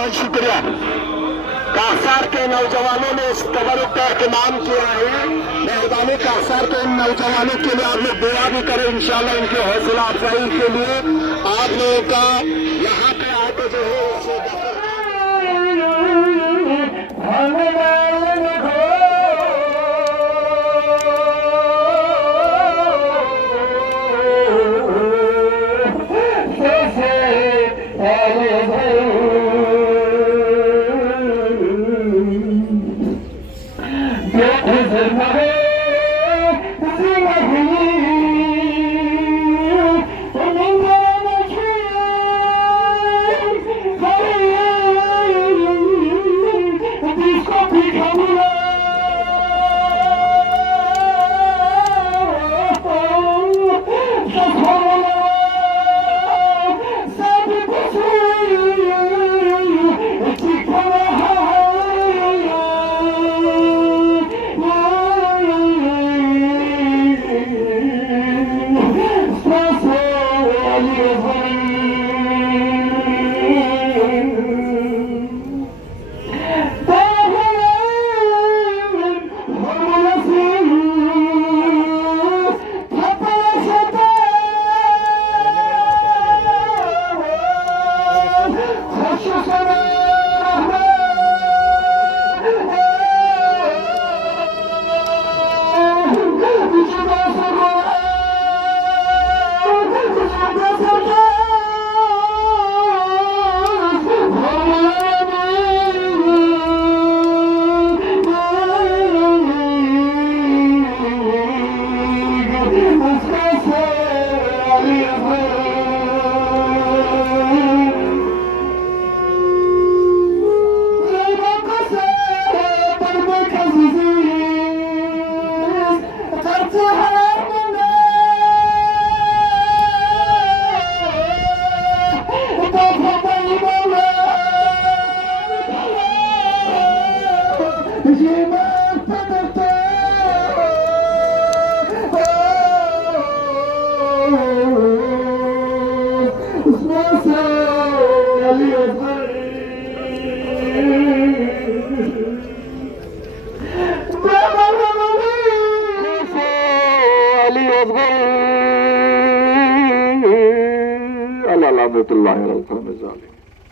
बहुत शुक्रिया। कासार के नौजवानों ने इस तबरुक का एहतमाम किया है। मेहरबानी कासार के इन नौजवानों के लिए आप लोग दुआ भी करें, इंशाल्लाह इनकी हौसला अफजाई के लिए आप लोगों का यहाँ पे आके जो है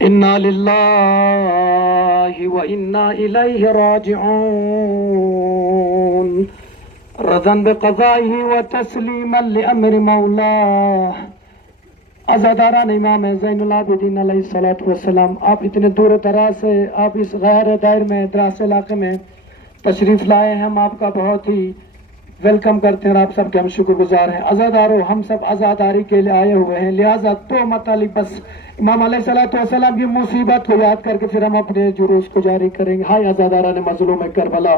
इन्ना लिल्लाहि व इन्ना इलैहि राजिऊन रज़न बिक़ज़ाइहि व तस्लीमन लिअम्रि मौला। अज़ादारान इमाम ज़ैनुल आबिदीन अलैहिस्सलातु वस्सलाम, आप इतने दूर दराज से आप इस गैर दायर में द्रास इलाके में तशरीफ़ लाए हैं, हम आपका बहुत ही वेलकम करते हैं और आप सबके हम शुक्रगुजार हैं। आज़ादारों, हम सब आज़ादारी के लिए आए हुए हैं, लिहाजा तो मतलब बस इमाम अलैहिस्सलाम की मुसीबत को याद करके फिर हम अपने जुलूस को जारी करेंगे। हाय आज़ादारा ने मज़लूम करबला,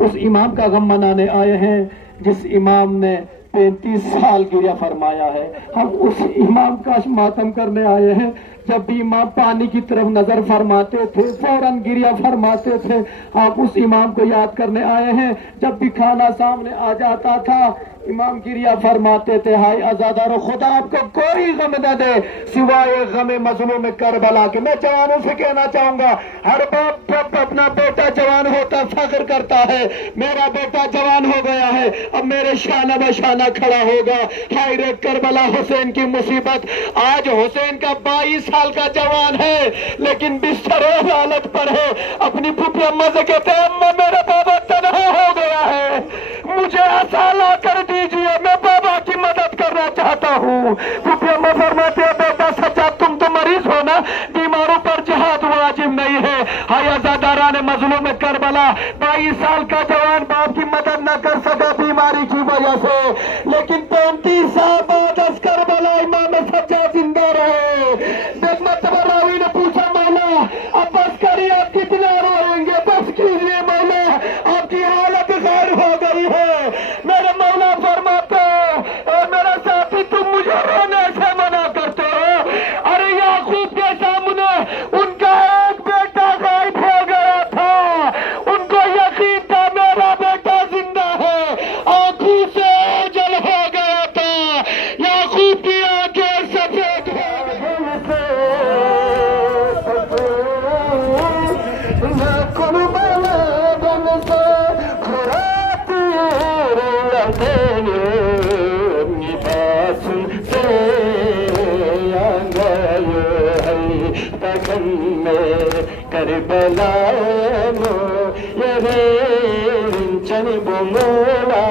उस इमाम का गम मनाने आए हैं जिस इमाम ने 35 साल गिरिया फरमाया है। हम उस इमाम का मातम करने आए हैं जब भी इमाम पानी की तरफ नजर फरमाते थे फौरन गिरिया फरमाते थे। हम उस इमाम को याद करने आए हैं जब भी खाना सामने आ जाता था इमाम गिरिया फरमाते थे। हाय आज़ादारों, खुदा आपको कोई गम न दे सिवाय गमे मज़लूम करबला के। मैं जवानों से कहना चाहूंगा, हर बाप जब अपना बेटा जवान होता फख्र करता है, मेरा बेटा जवान हो गया है, अब मेरे शाना बशाना खड़ा होगा। हाय रे करबला, हुसैन की मुसीबत। आज हुसैन का 22 साल का जवान है लेकिन बिस्तर हालत पर है। अपनी पुप्पी अम्मा से कहते हैं, अम्मा मेरा बाबा तनहा हो गया है, मुझे ऐसा ला कर दीजिए, मैं बाबा की मदद करना चाहता हूँ। पुप्पी अम्मा फरमाते हैं, बेटा सच्चा तुम तो मरीज हो ना, बीमारों पर जिहाद वाजिब नहीं है। हाय आज़ादारा ने मज़लूम करबला, 22 साल का जवान बाप की मदद न कर सका बीमारी की वजह से, लेकिन 35 साल बाद करबला इमाम सच्चा जिंदा रहे। रावी ने पूछा, मौला अब बस करिए, आप कितना रोएंगे, बस कीजिए मौला, आपकी हालत गैर हो गई है। मेरे मौला फरमाते हैं, मेरा साथी तुम मुझे रोने से मना करते हो। अरे याकूब के सामने उनका एक बेटा गायब हो गया था, उनको यकीन था मेरा बेटा जिंदा है, आंखों से ओझल हो गया। तखन में करबलानो यरेंचन बोमोला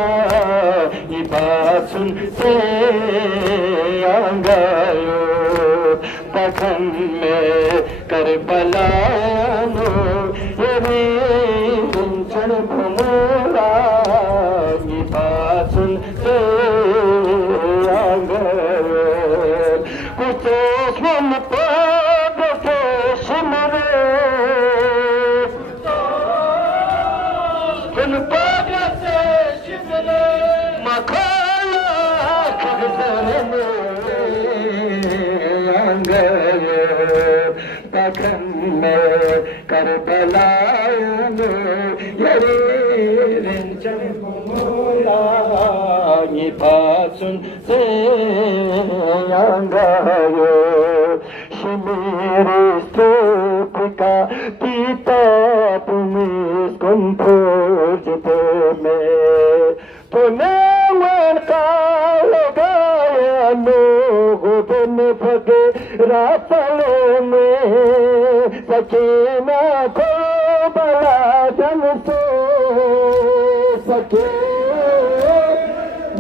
ये बात सुनते आंगायो तखन में करबलानो यरेंचन बोमोला ये बात सुनते आंगायो कुछ सुन पद से सुमरे सुन पद से सुमरे मखाना खगने आंगरे तखन में करबलानो यरेंचन बोमोला ये बात सुनते आंगायो मेरे स्तूप का पीता तुम्हें कंफोजते में तूने मन का लगाया नो दिन भगे रातलों में सकीना को बला जन से सके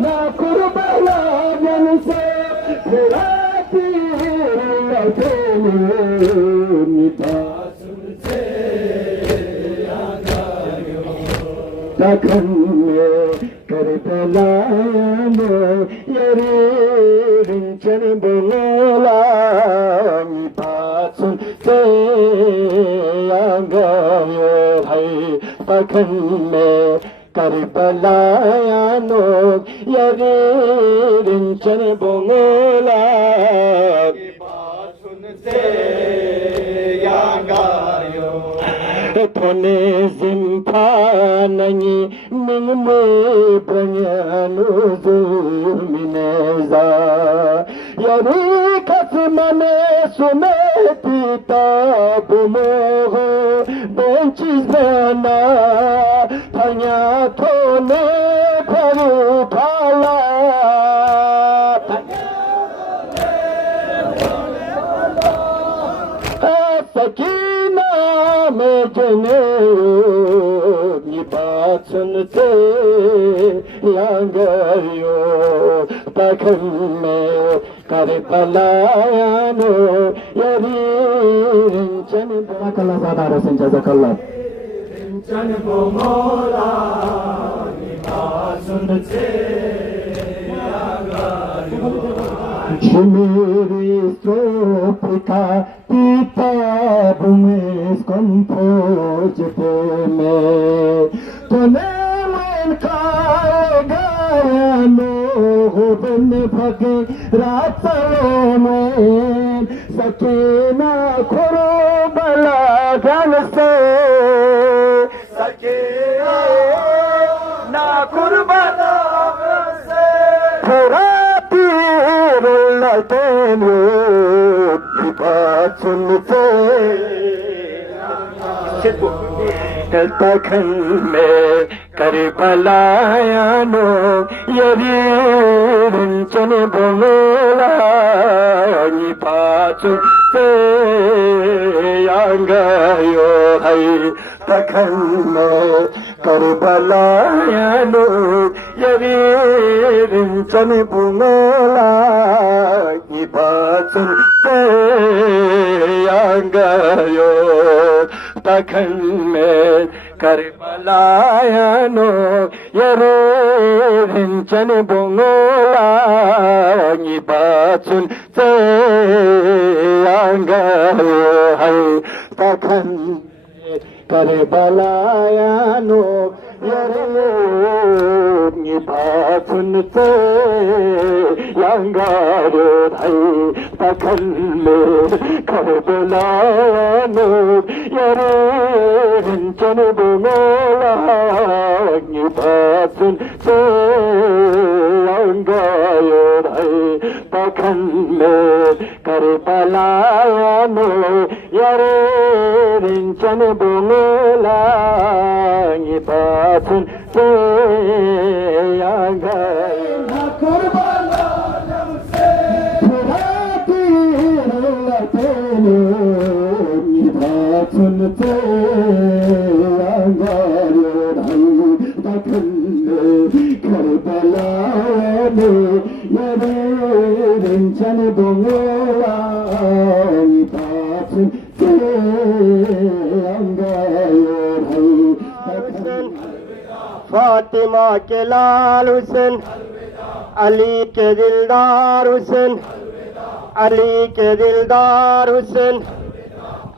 ना कुर्बाना जन से तखन में करबलानो यरेंचन बोमोला ये बात सुनते आंगायो भाई तखन में करबलानो यरेंचन बोमोला ये बात सुनते आंगायो थोने जिम्फा नहीं मिन में ब्रह्मनु जुर्मिनेजा यरी कसमने सुमेती तब मोह बेंचिस बना थन्या थोने भरू भाला सकीना में जने ये बात सुनते आंगायो तखन में करबलानो यरेंचन बोमोला ज़्यादा रसन जज़ाकल्लाह यरेंचन बोमोला ये बात सुनते आंगायो मेरी स्त्रोपिका पीता में कंफोजते में तूने मन का गाया नो दिन भगे रातों में सकीना खुरो बला धन से सके ना कुर्बाना से तखन में करबलानो यरेंचन बोमोला ये बात सुनते आंगायो है तखन में करबलानो यरेंचन बोमोला ये बात सुनते आंगायो तखन में करबलानो यरेंचन बोमोला ये बात सुनते आंगायो है तखन करबलानो ये बात सुनते आंगायो है तखन में करबलानो यरेंचन बोमोला ये बात सुनते आंगायो है तखन में करबलानो यरेंचन बोमोला ये बात सुनते आंगायो करबला से से अंगारे भाई तखल्ले करबला में ये रिंचन बोला पास से अंगारे भाई फातिमा के लाल हुसैन अली के दिलदार हुसैन अली के दिलदार हुसैन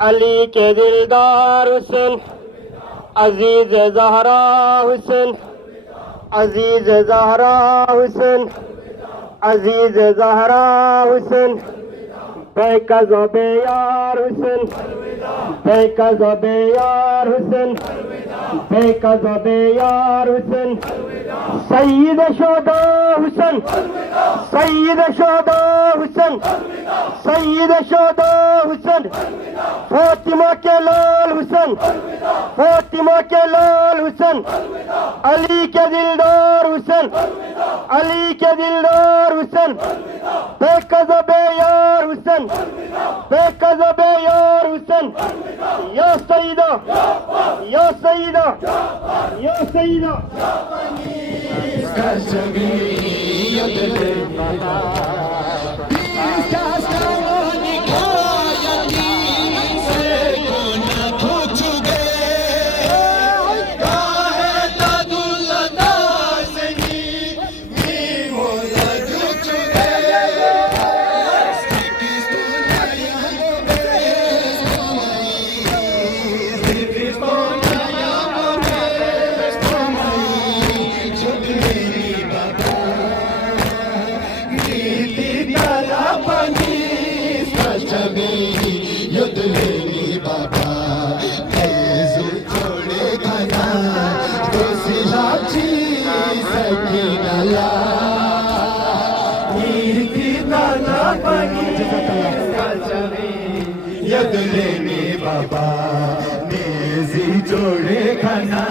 अली के दिलदार हुसैन अजीज ज़हरा हुसैन अजीज ज़हरा हुसैन अजीज ज़हरा हुसैन बेकज़ बेयार हुसैन बेकज़ बेयार हुसैन बेकज़ बेयार हुसैन सईद शोदा हुसैन सईद शोदा हुसैन सईद शोदा हुसैन फातिमा के लाल हुसैन फातिमा के लाल हुसैन अली के दिलदार हुसैन अली के दिलदार हुसैन बेकज़ बेयार हुसैन बेकज़ बेयार हुसैन या सईदा या सईदा या सईदा यदुलेनी बाबा नेजी जोड़े खाना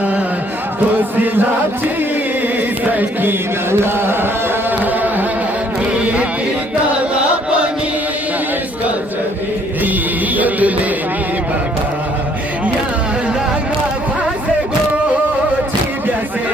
तो सिलाची सकीनला ताला पानी यदुलेनी बाबा या लगा फासे गो चिबिया से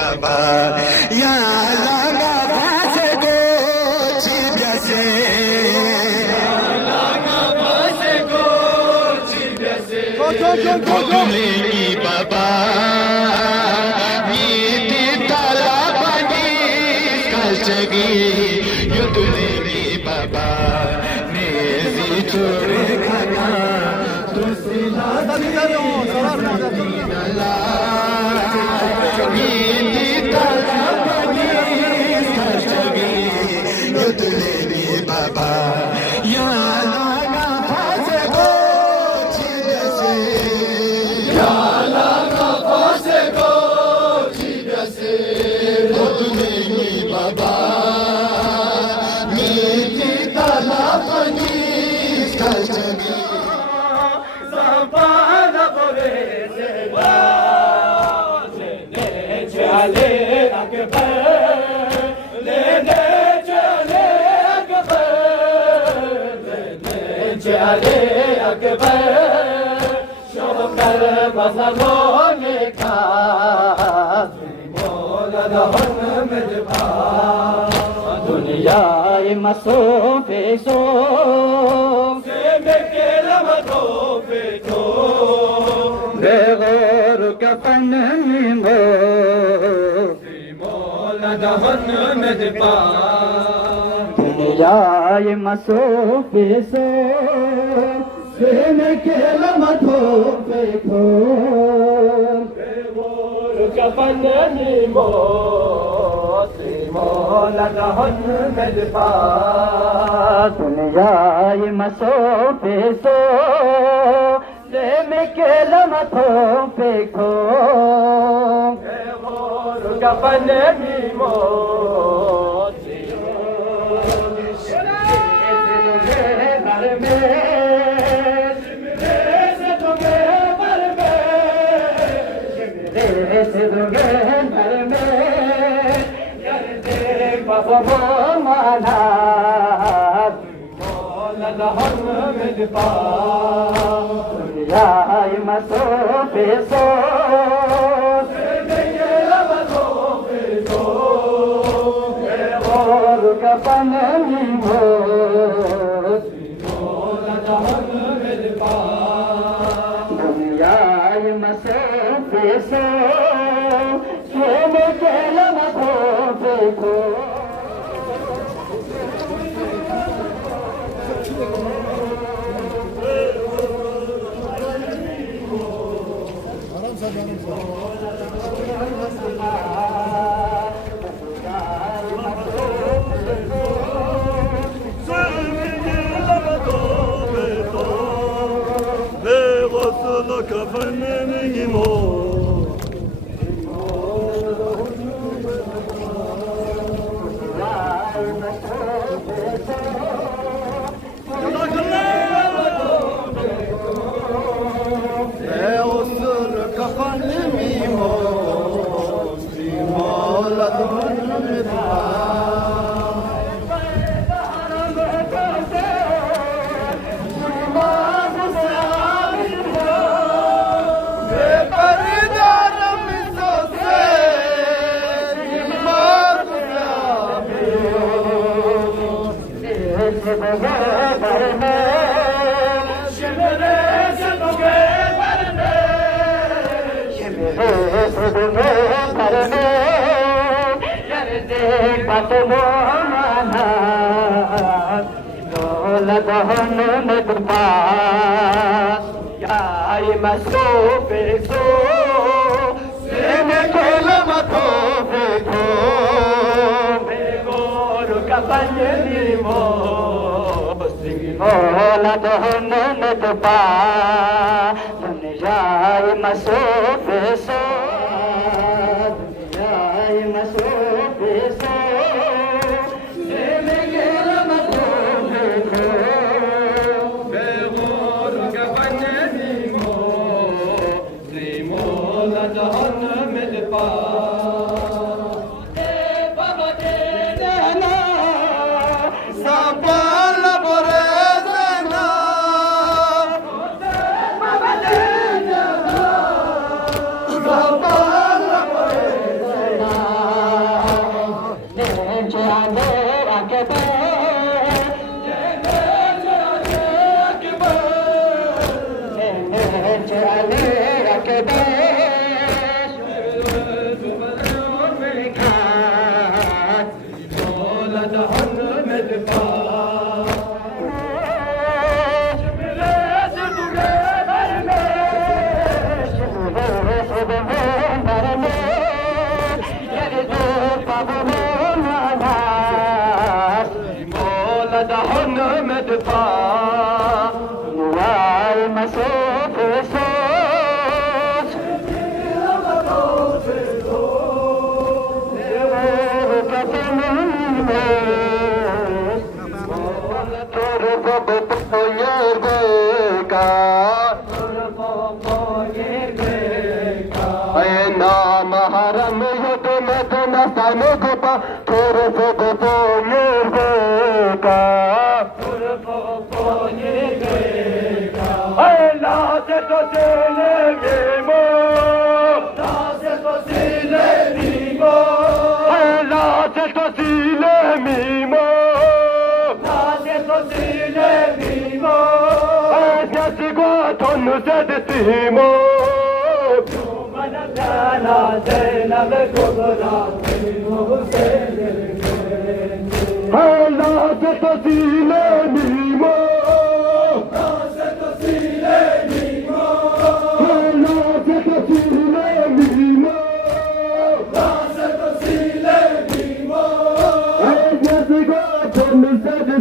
बाबा या लगा फासे गो चिबिया से लगा फासे गो चिबिया से यदुलेनी बाबा नीति ताला पानी कलचगी यदुलेनी बाबा नेजी छोड़े खाना तो सिला बाबा या लगा फासे गो चिबिया से या लगा फासे गो चिबिया से यदुलेनी बाबा नीति ताला पानी कलचगी ज़बान बोले से चले अकबर लेने चले चले अकबर शोकर बसलों ने का दुनिया मसोफे सो बेगौर कफन मो दहन में दबा दुनिया मसोफे सो के लमथोफे खो बेगौर कफन मो مولد محمد پاک دنیای مسوفی سو میں کلمتوں پہ کھو غور کفن کی موت مولد محمد پاک دنیای مسوفی سو غور کفن کی موت مولد محمد پاک دنیای مسوفی سو میں کلمتوں پہ کھو مولد محمد پاک یا مسوفی سو میں کلمتوں پہ کھو غور کفن کی موت مولد محمد پاک دنیای مسوفی سو دنیای مسوفی سو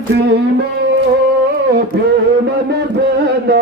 सीनो प्रेमन बेना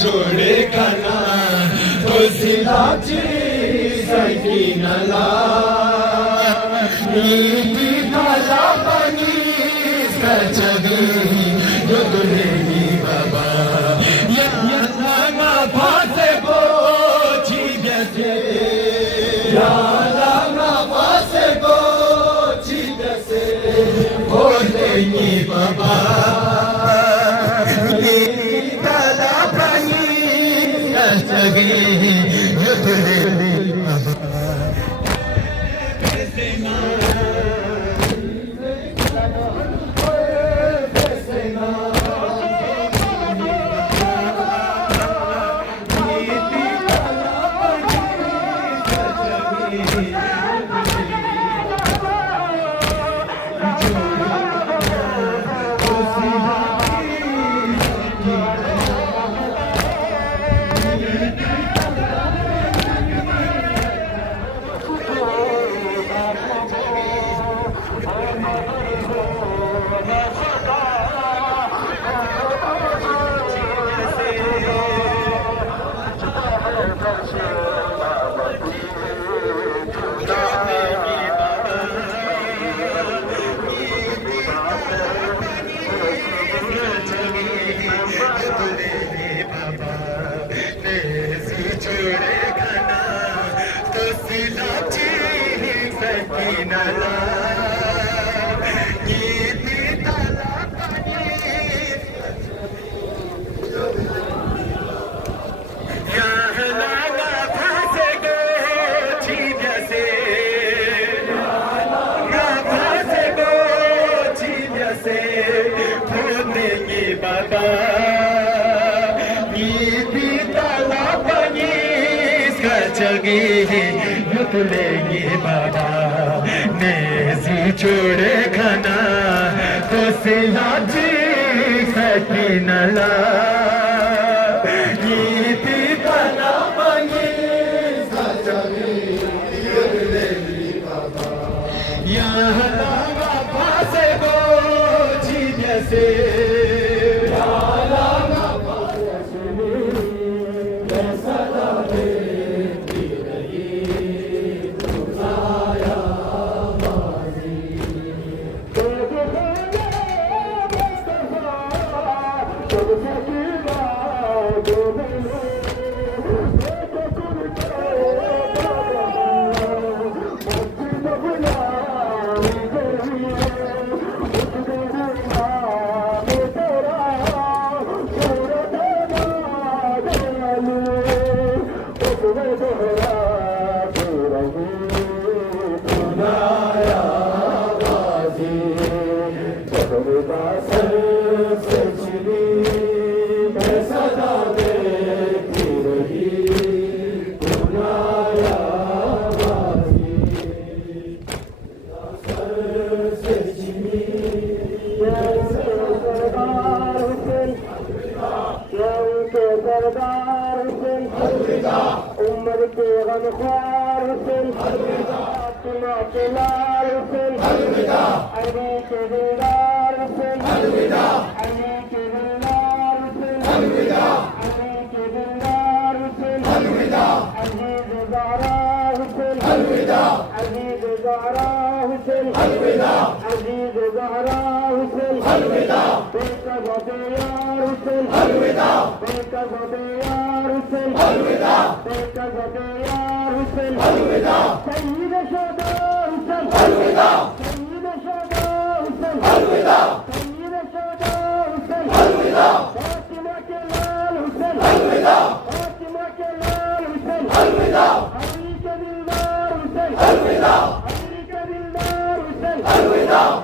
छोड़े खाना तो सिलाची सकी नला नीति काला पानी सचगी जो दुलेगी बाबा या लामा फासे को छीन से या लामा फासे को छीन से बोलेगी बाबा लेगी बाबा नेजी छोड़े खाना तो सिलाची सकी नला गीती तना बनी सचगी लेगी बाबा यहाँ लागा फासे को छीन से उम्र के गमख्वार हुसैन फातिमा के लाल हुसैन अली के दिलदार हुसैन अली के दिलदार हुसैन अली के दिलदार हुसैन अजीज ज़हरा हुसैन अजीज ज़हरा हुसैन अजीज ज़हरा हुसैन बेकज़बे यार हुसैन बेकज़बे यार हुसैन सय्यद शुहदा हुसैन सय्यद शुहदा हुसैन सय्यद शुहदा हुसैन फातिमा के लाल हुसैन फातिमा के लाल हुसैन अली के दिलदार हुसैन अली के दिलदार हुसैन अली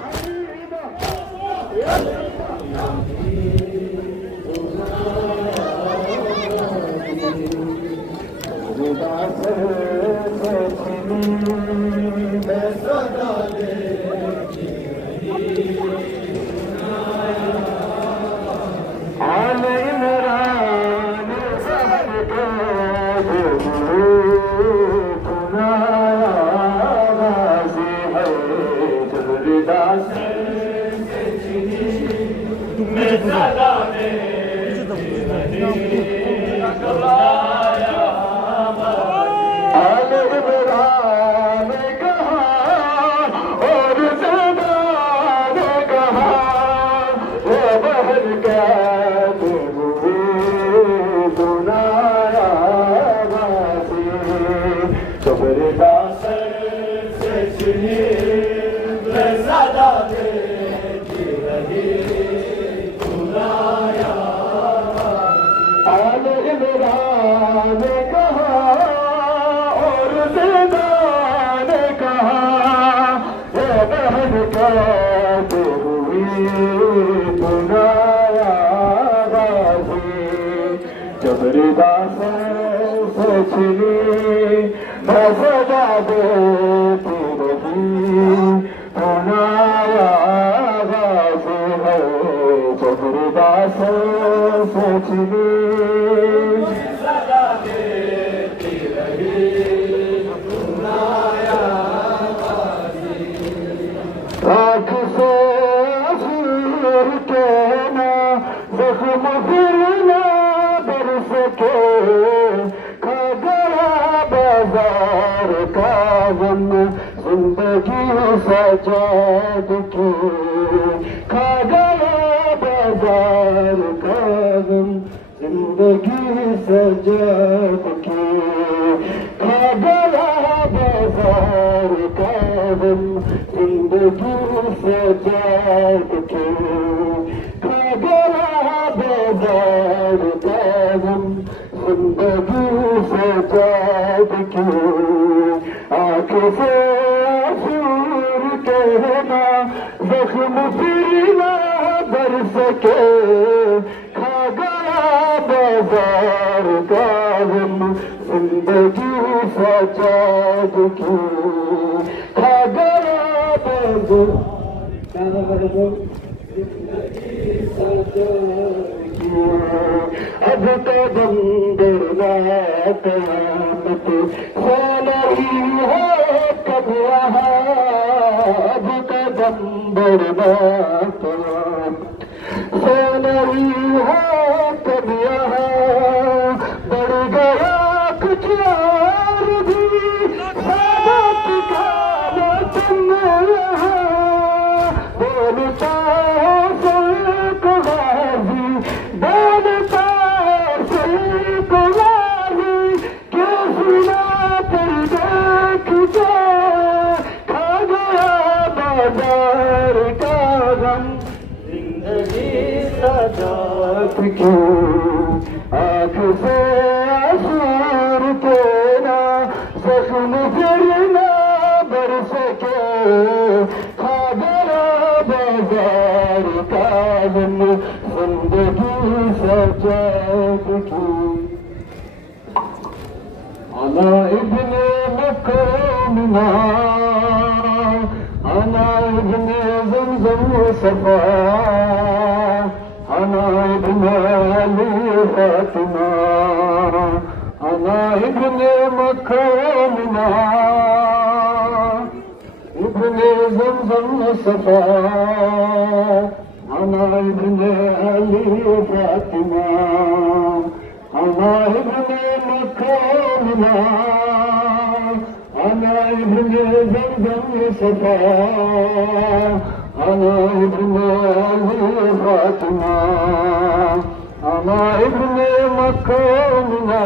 makamına.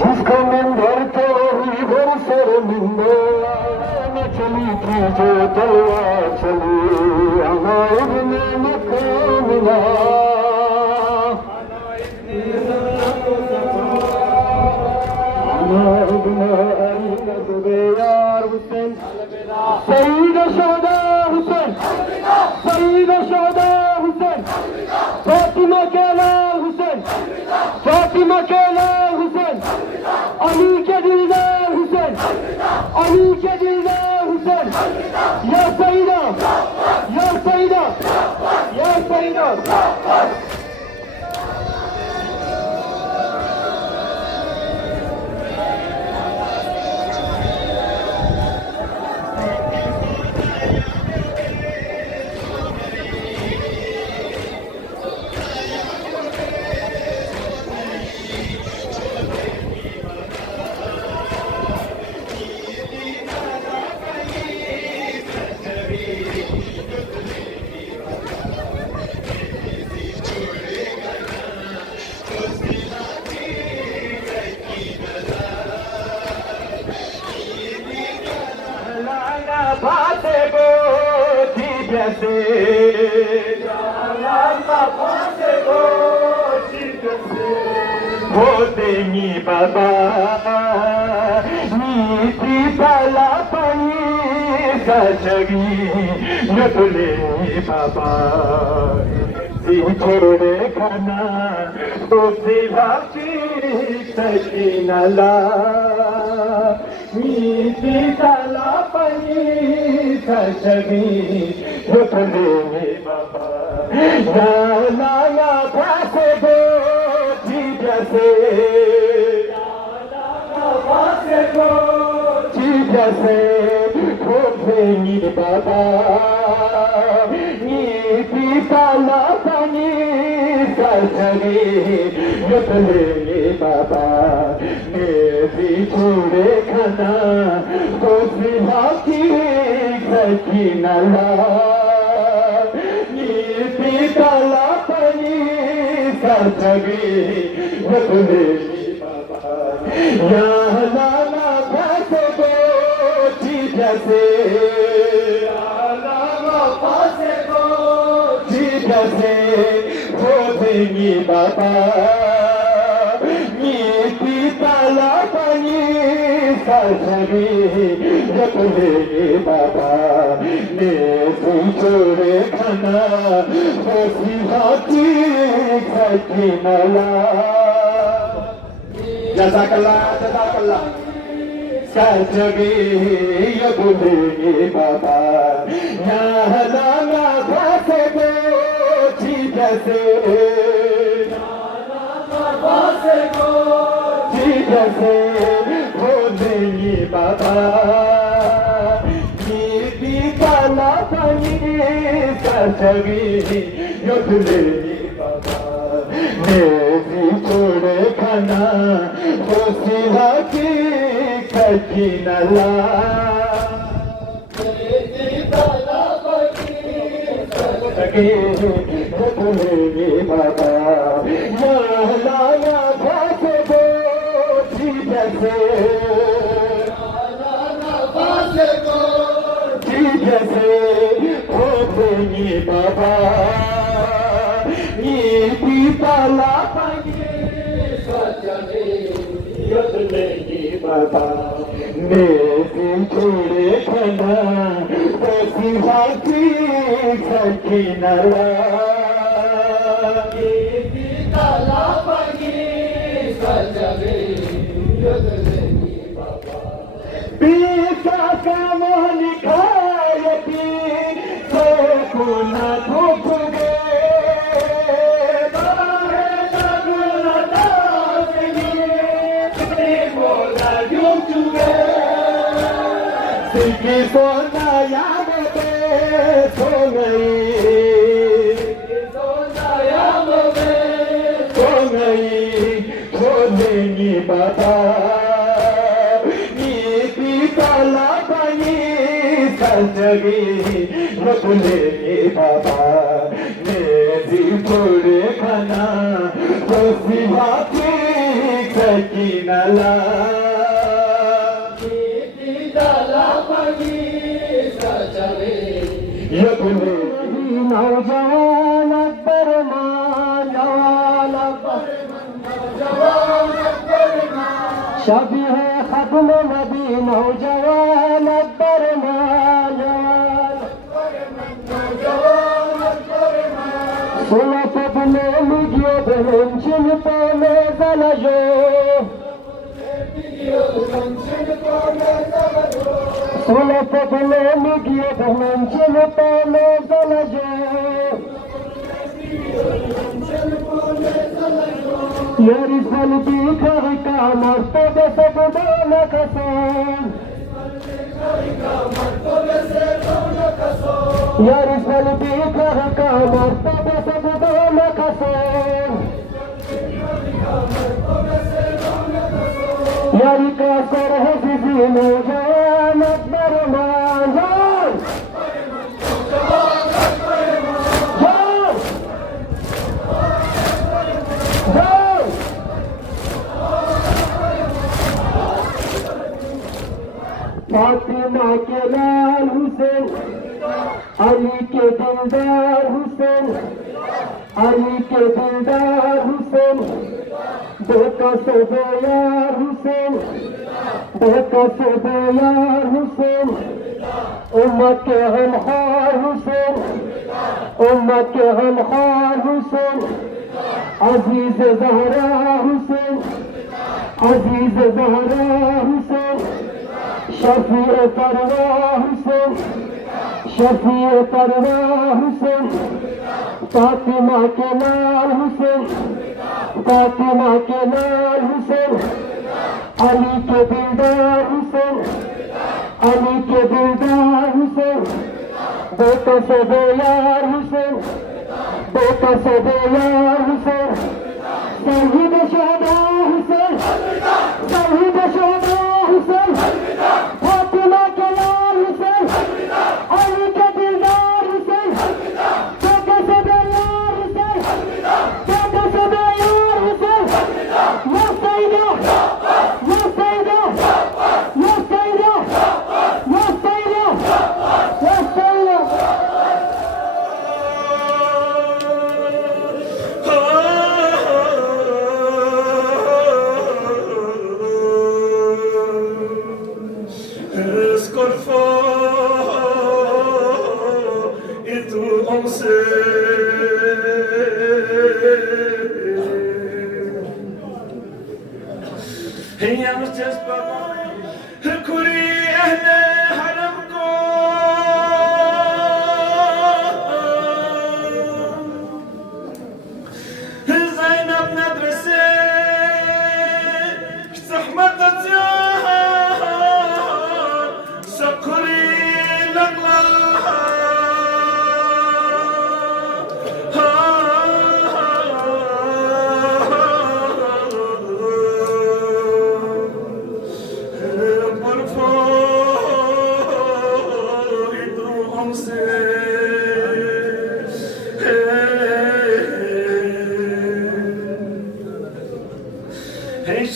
जिसका मंदिर तो ही घर शर्मिंदा न चली थी जो तलवार चली हमारे ने मकामिना यार हुसैन सईद शोदा हुसैन सईद शोदा हुसैन फातिमा के लाल हुसैन फातिमा के लाल हुसैन अली के दिलदार हुसैन अली के दिलदार हुसैन या सईदा या सईदा या सईदा बाते गो जैसे बाते गो होते नी बाबा नीति पला पनी सजगी नतुले बाबा छोड़े खाना तो सिवाची सकी नला नीति तला पनी सजगी नतुले बाबा नाना भासे गो जैसे भासे गो जैसे होते बाबा नीति तला पनी सजगी नतुले बाबा मेरी छोड़े खाना तो सिहाकी सकी नला नीति तला पनी सजगी नतुले बाबा यहाँ नाना भासे गो जैसे नाना भासे गो जैसे होते बाबा नीति तला पनी सजगी नतुले बाबा मेरी छोड़े खाना तो सिहाकी सकी नला जज़ाकल्लाह जज़ाकल्लाह सजगी नतुले बाबा यहाँ नाना भासे गो जैसे भासे गो जैसे होते बाबा नीति तला पनी सजगी नतुले बाबा मेरी छोड़े खाना तो सिहाकी सकी नला सजगी नतुले बाबा यहाँ नाना भासे गो जैसे भासे गो जैसे होते बाबा नीति तला पनी सजगी नतुले बाबा मेरी छोड़े खाना तो सिहाकी सकी नला नीति तला पनी सजगी नतुले बाबा पीसा का मोहन खाए पी से कुना धूप गे बाहे सगुना दासगी बोला जुग गे सिकी सोना याद पे सो गई सोना याद में सो गई छोड़ेंगी बाबा नीति तला पनी जगी रखले बाबा मेरी थोड़े खाना दोस्ती बाती सकीनला यकुले नौजवान अकबर मां जवान अकबर शबी है खत्म नबी नौजवान अकबर मां जवान सुना पबने लिगियो बलंचिन पाने जलजो सुना पबने लिगियो बलंचिन पाने जलजो यारी फल की खरी का मर्तबे से बुदान कसान यारी फल की खरी का मर्तबे से बुदान कसान यारी का सर है जिसी नौजवान अकबर मान फातिमा के लाल हुसैन अली के दिलदार हुसैन अली के दिलदार हुसैन बेका से यार हुसैन बेका से यार हुसैन उम्मत के हमखार हुसैन उम्मत के हमखार हुसैन अजीज ज़हरा हुसैन अजीज ज़हरा हुसैन शफीए परवाह हुसैन शफीए परवाह हुसैन फातिमा के लाल हुसैन फातिमा के लाल हुसैन अली के दिलदार हुसैन अली के दिलदार हुसैन बेटा से यार हुसैन बेटा से यार हुसैन शहीद शहदा हुसैन शहीद शहदा हुसैन फातिमा के लाल हुसैन अली के दिलदार हुसैन बेटा से यार हुसैन बेटा से यार हुसैन या सैयदा या सैयदा या सैयदा या सैयदा या सैयदा هي مستسبقة كوري أهل حرمكم زينب مدرسة زحمة سكري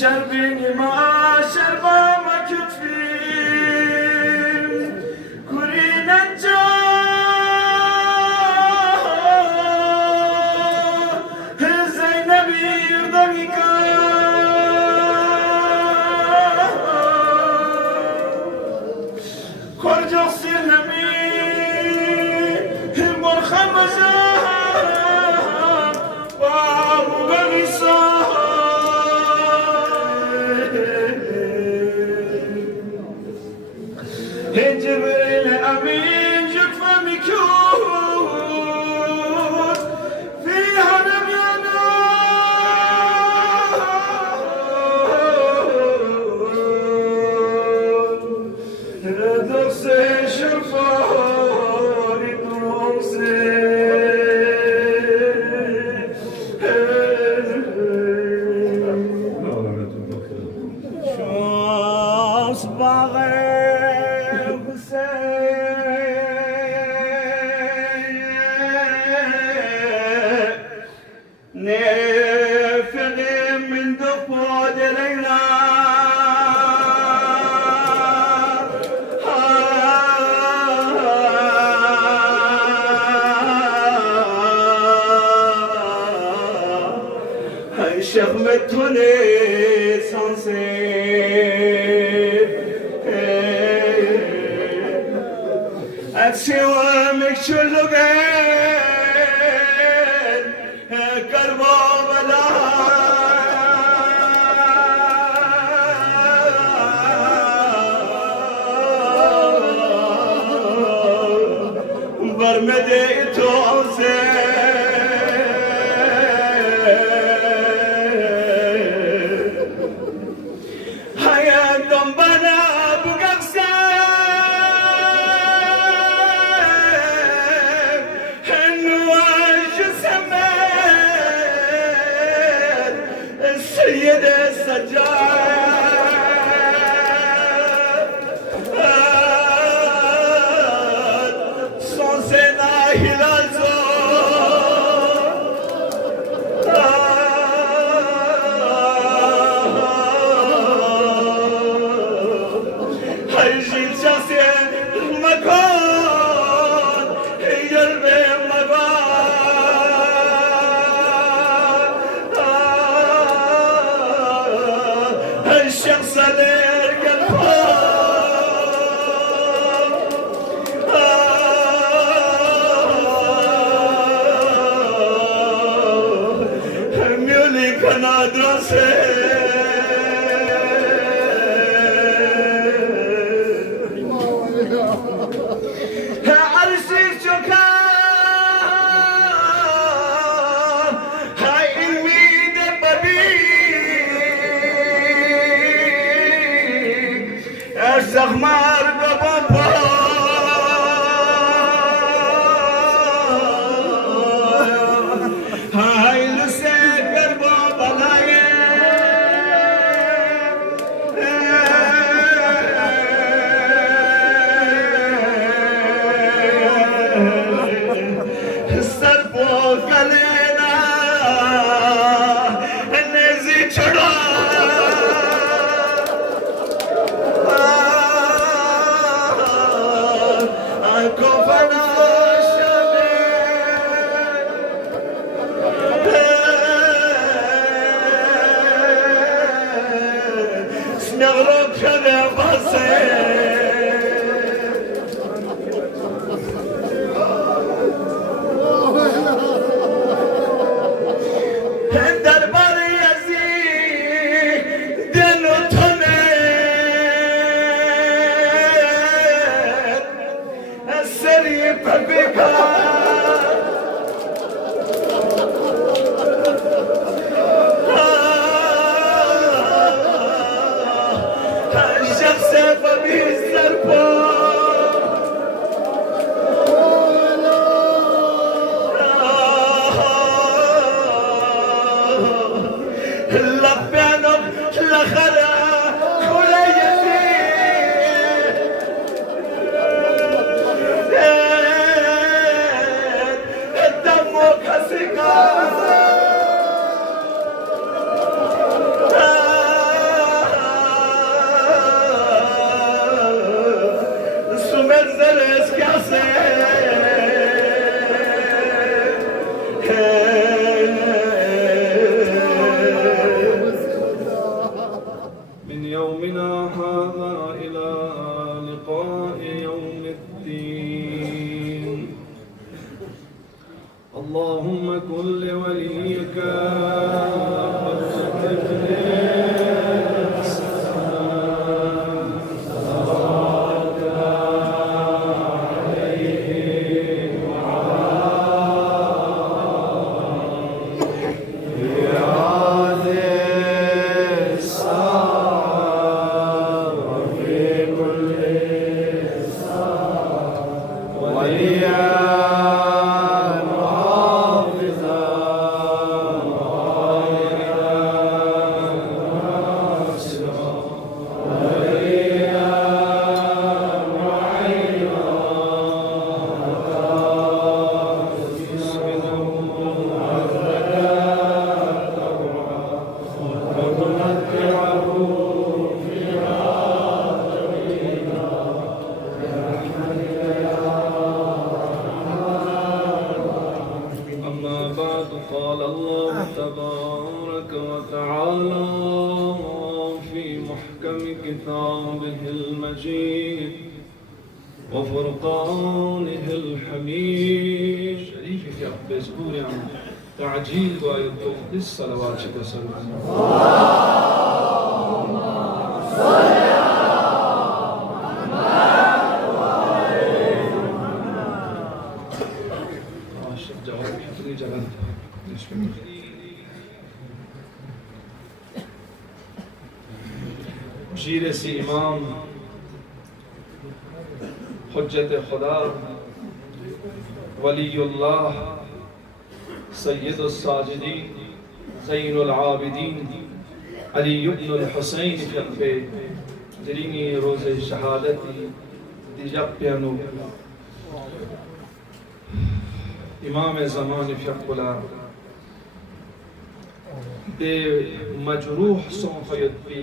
شربيني ما شربا ما كتفي كورين انجا زينبي يرضيك كورجو سيرنمي مرخمزة بابو غريسة جبريل أمين جكفى مكوس فيها نبينا ردوسي شفاري دوسي شوس باغي حسين tenez censé. Action avec Chologan, Karbala. برمده تو سيد السجاد صنصنا هلال هيجي شاسين مكان يربي الشخص اللي يرقى ميولي كان دراسة عرشي شكا هاي الميد ببي الزغمار بابا هاي لسكر بابا لايه السربو كلينا النزي چڑا نغرب كذا بسيط دربار يزيد دلو تمام السري ببكار الشخص فبي السربو لبانك لخلا ولا يزيد الدم كسكار سمزل اسكاسه كتابه المجيد وفرقانه الحميد شريف في أقبس بوري عن تعجيل وآية القدس صلوات وسلام شیر سی امام حجت خدا ولی اللہ سید الساجدین زین العابدین علی بن الحسین فقفے درینی روز شہادتی دیجب پیانو امام زمان فقلا دے مجروح صنفیت بی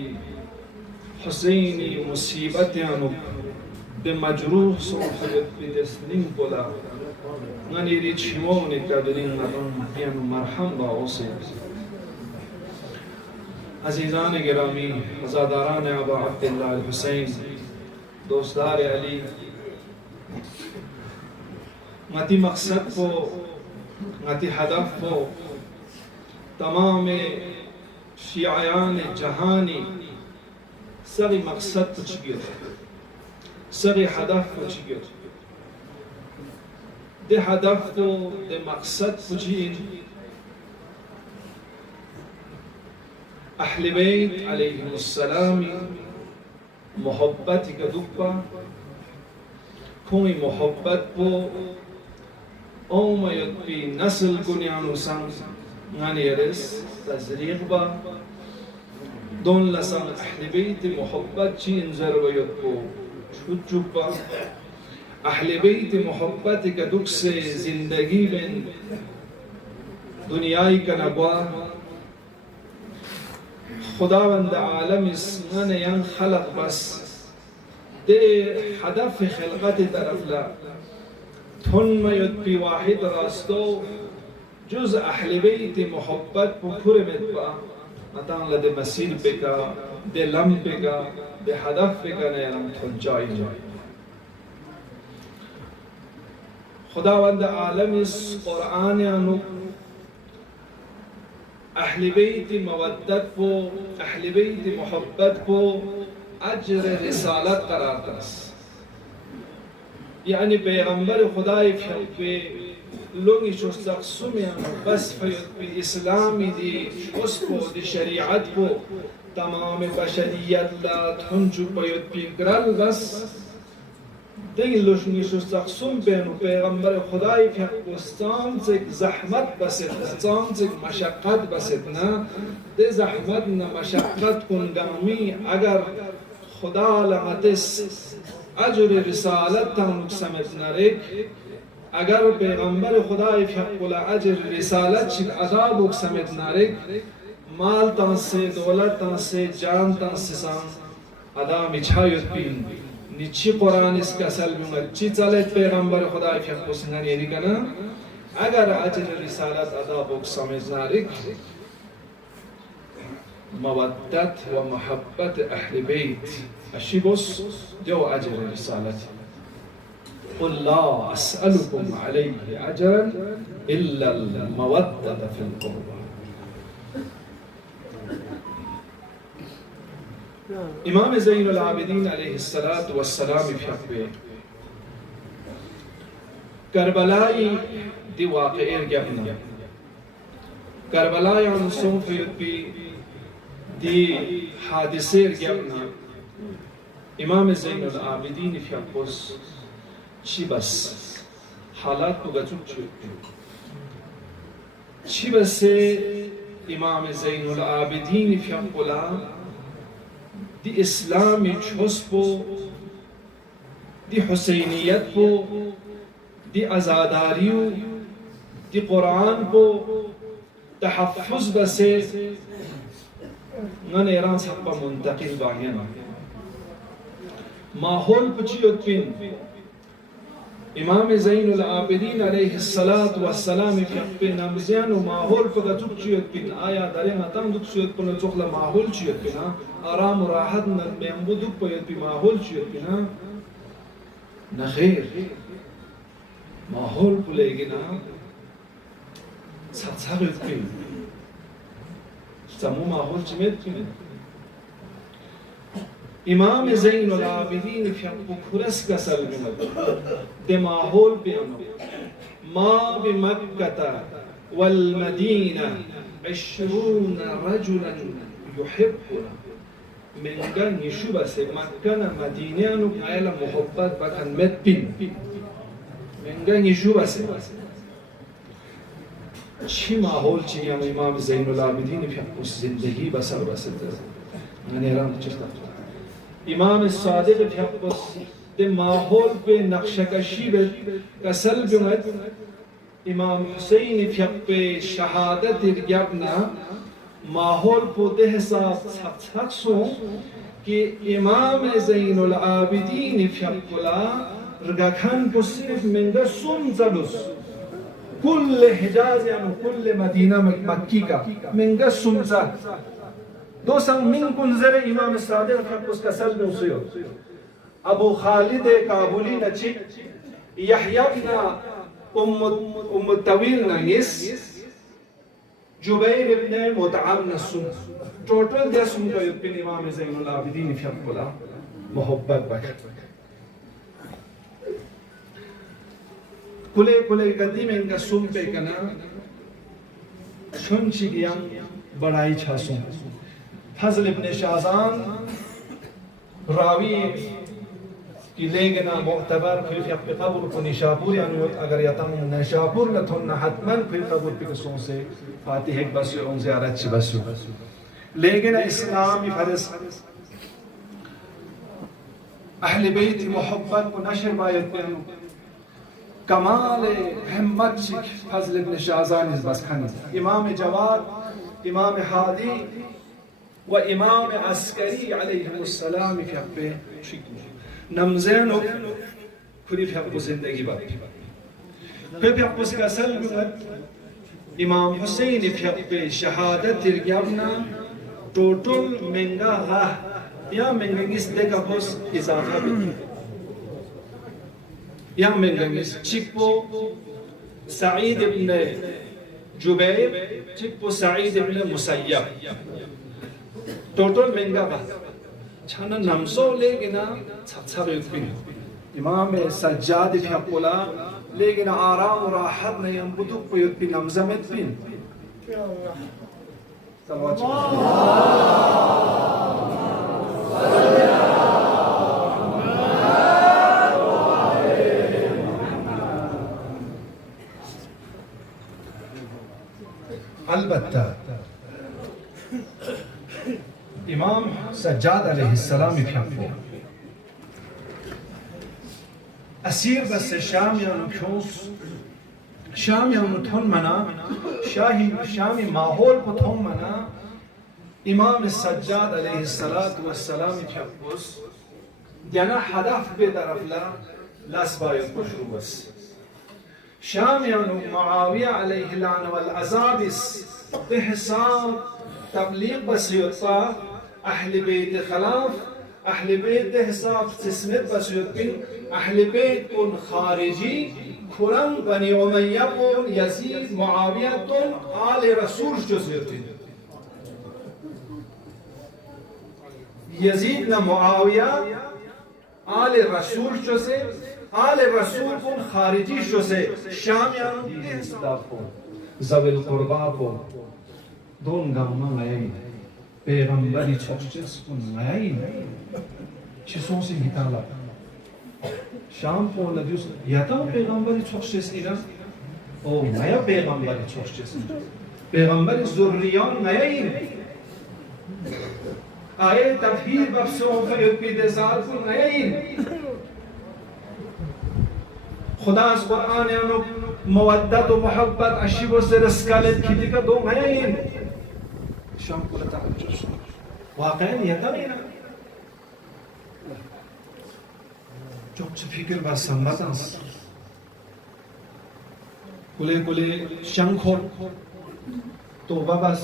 حسینی مصیبت یانو به مجروح صنفیت بی دسلیم بولا نانی ری چیمونی کردین نبان بیانو مرحم با اوسید عزیزان گرامی عزاداران ابا عبداللہ الحسین دوستدار علی غتی مقصد کو غتی هدف کو تمام شیعیان جهانی سری مقصد پچ گیر سری هدف پچ گیر ده هدف کو ده مقصد پچین اهل بیت علیهم السلام محبت کا دکا کوئی محبت کو اومید بی نسل گنیانو سنگ غنی رس تزریق با دون لسان اهل بیت محبت چی انزر وید کو چھوٹ چوبا اهل بیت محبت کا دک سے زندگی بین دنیای کا نبوا خداوند عالم اسمان ین خلق بس دے هدف خلقت طرف لا تن مید بی واحد راستو جز اهل بیت محبت پکر مدبا اتان لده مسیر بکا ده لم بکا ده هدف بکا نیرم تن جای جای خداوند عالم اس قرآن انو اهل بیت مودت کو اهل بیت محبت کو اجر رسالت قرار دس یعنی پیغمبر خدای پہ لونگی چو سقسومیان بس فید بی اسلامی دی اس کو دی شریعت کو تمام بشریت لا تھنچو فید بی گرل بس دی لونگی چو سقسوم بینو پیغمبر خدای پہ استان سے زحمت بسیتنا استان سے مشقت بسیتنا دی زحمت نا مشقت کن گمی اگر خدا لغتس اجر رسالت تانوک سمت نرک اگر پیغمبر خدای حق اجر رسالت شد عذابک سمت نرک مال تان سے دولت تان سے جان تان سے سان ادام اچھایت بین نیچی قرآن اس کا سلبیونگا چی چلت پیغمبر خدای حق سنگر یعنی کنا اگر اجر رسالت عذابک سمت نرک مودت و محبت اهل بیت اشی بس جو اجر رسالت قل لا اسألكم عليه اجرا الا المودة في القربى امام زین العابدین علیہ السلام فیقبه کربلائی دی واقعیر گفنا کربلائی انسون فیقبی دی حادثیر گفنا امام زین العابدین فیقبس چی بس حالات کو گچو چی بس امام زین العابدین فیقبلا دی اسلامی چھس پو دی حسینیت پو دی ازاداریو دی قرآن پو تحفظ بسے نن ایران سپا منتقل باگینا ماحول پچیوت پین इमाम ज़ैनुल आबिदीन अलैहिस्सलातु वस्सलाम पे नमज़ियान माहौल पर गचुचियत पिन आया दरे मतम दुचियत पर चोखला माहौल चियत पिना आराम राहत न मेंबुदु पयत पि माहौल चियत पिना नखैर माहौल पुलेगिना छछागत पिन समू माहौल चिमेत पिन इमाम ज़ैनुल आबिदीन फ़ियक़्क़ु खुरस का सलमिनत दे माहौल पे मा बिमक्कता वल Medina 20 रजुलन युहिब्बुना menga nishuba se makkana madinianu ayla muhabbat bakan metpin menga nishuba se chi mahol chi yam imam Zainul Abidin fi us zindagi basar basat yani ram chirta imam as-sadiq fi us de mahol pe naqshakashi be kasal bimat imam Husayn fi pe shahadat irgabna माहौल पोते हिसाब छाछो कि इमाम ज़ैनुल आबिदीन फ़ियक़्क़ुला रगखन को सिर्फ मंगा सुम ज़लुस कुल हिजाज या कुल मदीना मक्की का मंगा सुम ज़ल दो संग मिन कुंज़र इमाम सादिक फ़ियक़्क़ुस का सल में उसियो अबू खालिद काबुली नची यहया बिना उम्म तवील नगिस जुबैर इब्न मुतअम नसुन टोटल 10 का युक्तिन इमाम ज़ैनुल आबिदीन फ़ियक़्क़ुला मोहब्बत बक कुले कुले गद्दी में इनका सुन पे कना शुनची गियां बड़ाई छासुं फज़ल इब्न शाज़ान रावी कि लेगना मुअतबर फिर फ़ियक़्क़ क़बूल को निशापुर यानी अगर यतम निशापुर न थोन हतमन फिर क़बूल पे कसों से फातिह एक बस उन ज़ियारत ची बस लेकिन इस्लामी फ़र्ज़ अहले बैत मोहब्बत को नशर बायत में कमाल हिम्मत फज़ल इब्न शाज़ान इस बस खानी इमाम जवाद इमाम हादी व इमाम अस्करी अलैहिस्सलाम फ़ियक़्क़ नमज़ेनो खुली फ़ियक़्क़ ज़िंदगी बात फिर फ़ियक़्क़ का सल्ब इमाम हुसैन फ़ियक़्क़ शहादत तिरगियाबना टोटल महंगा गाह या महंगिस देखा बस इजाफ़ा या महंगिस चिप्पो सईद इब्न जुबैर चिप्पो सईद इब्न मुसय्यब टोटल महंगा गाह छाना नमसो लेगिना छाछा बेउपिन इमाम सज्जाद फ़ियक़्क़ुला लेगिना आराम राहत नहीं हम बुदुक पयुपिन नमज़मेत पिन अलबत्ता इमाम सज्जाद अलैहिस्सलाम फ़ियक़्क़ असीर बस शाम यानु क्योंस शाम यानु थोन मना शामी माहौल को थोन मना इमाम सज्जाद अलैहिस्सलातु वस्सलाम फ़ियक़्क़ याना हदफ पे तरफ ला लस्बायत मशरूबस शाम यानु मुआविया अलैहि लान वल अज़ाबिस तहसाब तबलीग बसियता अहले बैत खिलाफ अहले बैत हिसाब जिस्मत बसियतिन अहले बैत उन खारिजी खुरम बनी उमय्या उन यजीद मुआविया तुम आले रसूल जुज़यतिन यजीद न मुआविया आले रसूल जुज़े आले रसूल उन खारिजी जुज़े शामियान हिसाब को ज़विल क़ुरबा को दोन गामा गए पैगंबरी छोचस को गए चिसों से हिताला शाम को लजुस याता पैगंबरी छोचस इरा ओ नया पैगंबरी छोचस पैगंबरी ज़ुर्रियान गए आए तफहीर बफ्सों पे पिदेसार को गए खुदा इस कुरान ने उन्हें मवद्दत और मोहब्बत अशीबों से रस्कालेत खिदी का दो गए शाम को लता वाक़ई नहीं था मेरा चुप फिक्र बस सम्मतंस कुले शंखो तोबा बस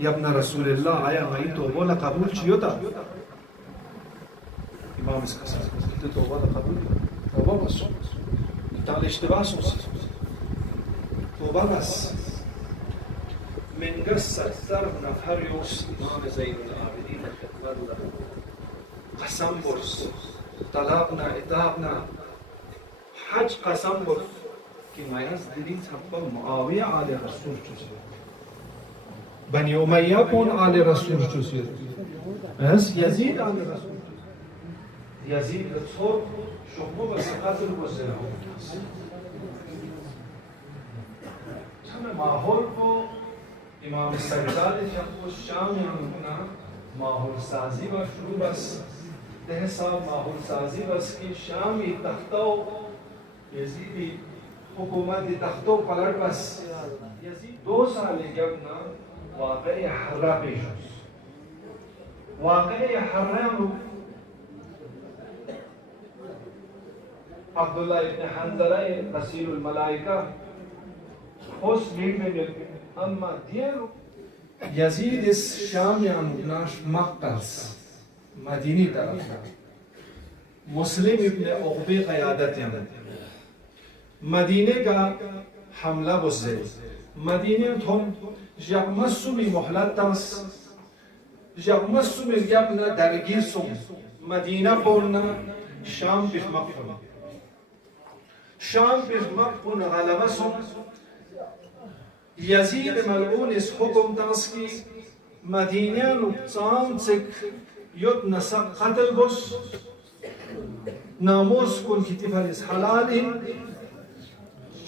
यबना रसूलुल्लाह आया वही तोबा ला कबूल छियो था इमाम इसका तो तोबा ला कबूल तोबा बस ताल इश्तिबाह तोबा बस من قصة ثرنا فريوس إمام زين العابدين خدمة قسم برس طلبنا إتابنا حج قسم برس कि मायस दिली छप्पा मुआविया आले रसूल चुसे बनी उमय्या कौन आले रसूल चुसे बस यजीद आले रसूल यजीद छोड़ शुक्र बस कत्ल गुजरा हमें माहौल को इमाम सज्जाद जब वो शाम याना माहौल साजी व शुरू बस तहसाब माहौल साजी बस की शामी तख्तो यजीदी हुकूमत तख्तो पलट बस यजीद 2 साल जब ना वाक़ई हर्रा पेश वाक़ई हर्रा अब्दुल्लाह इब्न हंज़ला गसीलुल मलाइका उस मीट में अम्मा दियर यजीद इस शाम यानुनाश मक्कस मदीनी तरफ मुस्लिम इब्न उक़बी क़यादत यानी मदीने का हमला बुज़े मदीने थोम जगमसुमी मोहलतास जगमसुमी यबना दरगीसुम मदीना पोना शाम बिस्मक़ुन गलबसुम यजीद मलऊन इस हुक्म तास की मदीने नुक़सान से युद्ध नसा क़त्ल बुस नामोस कुन की तिफारिस हलाल है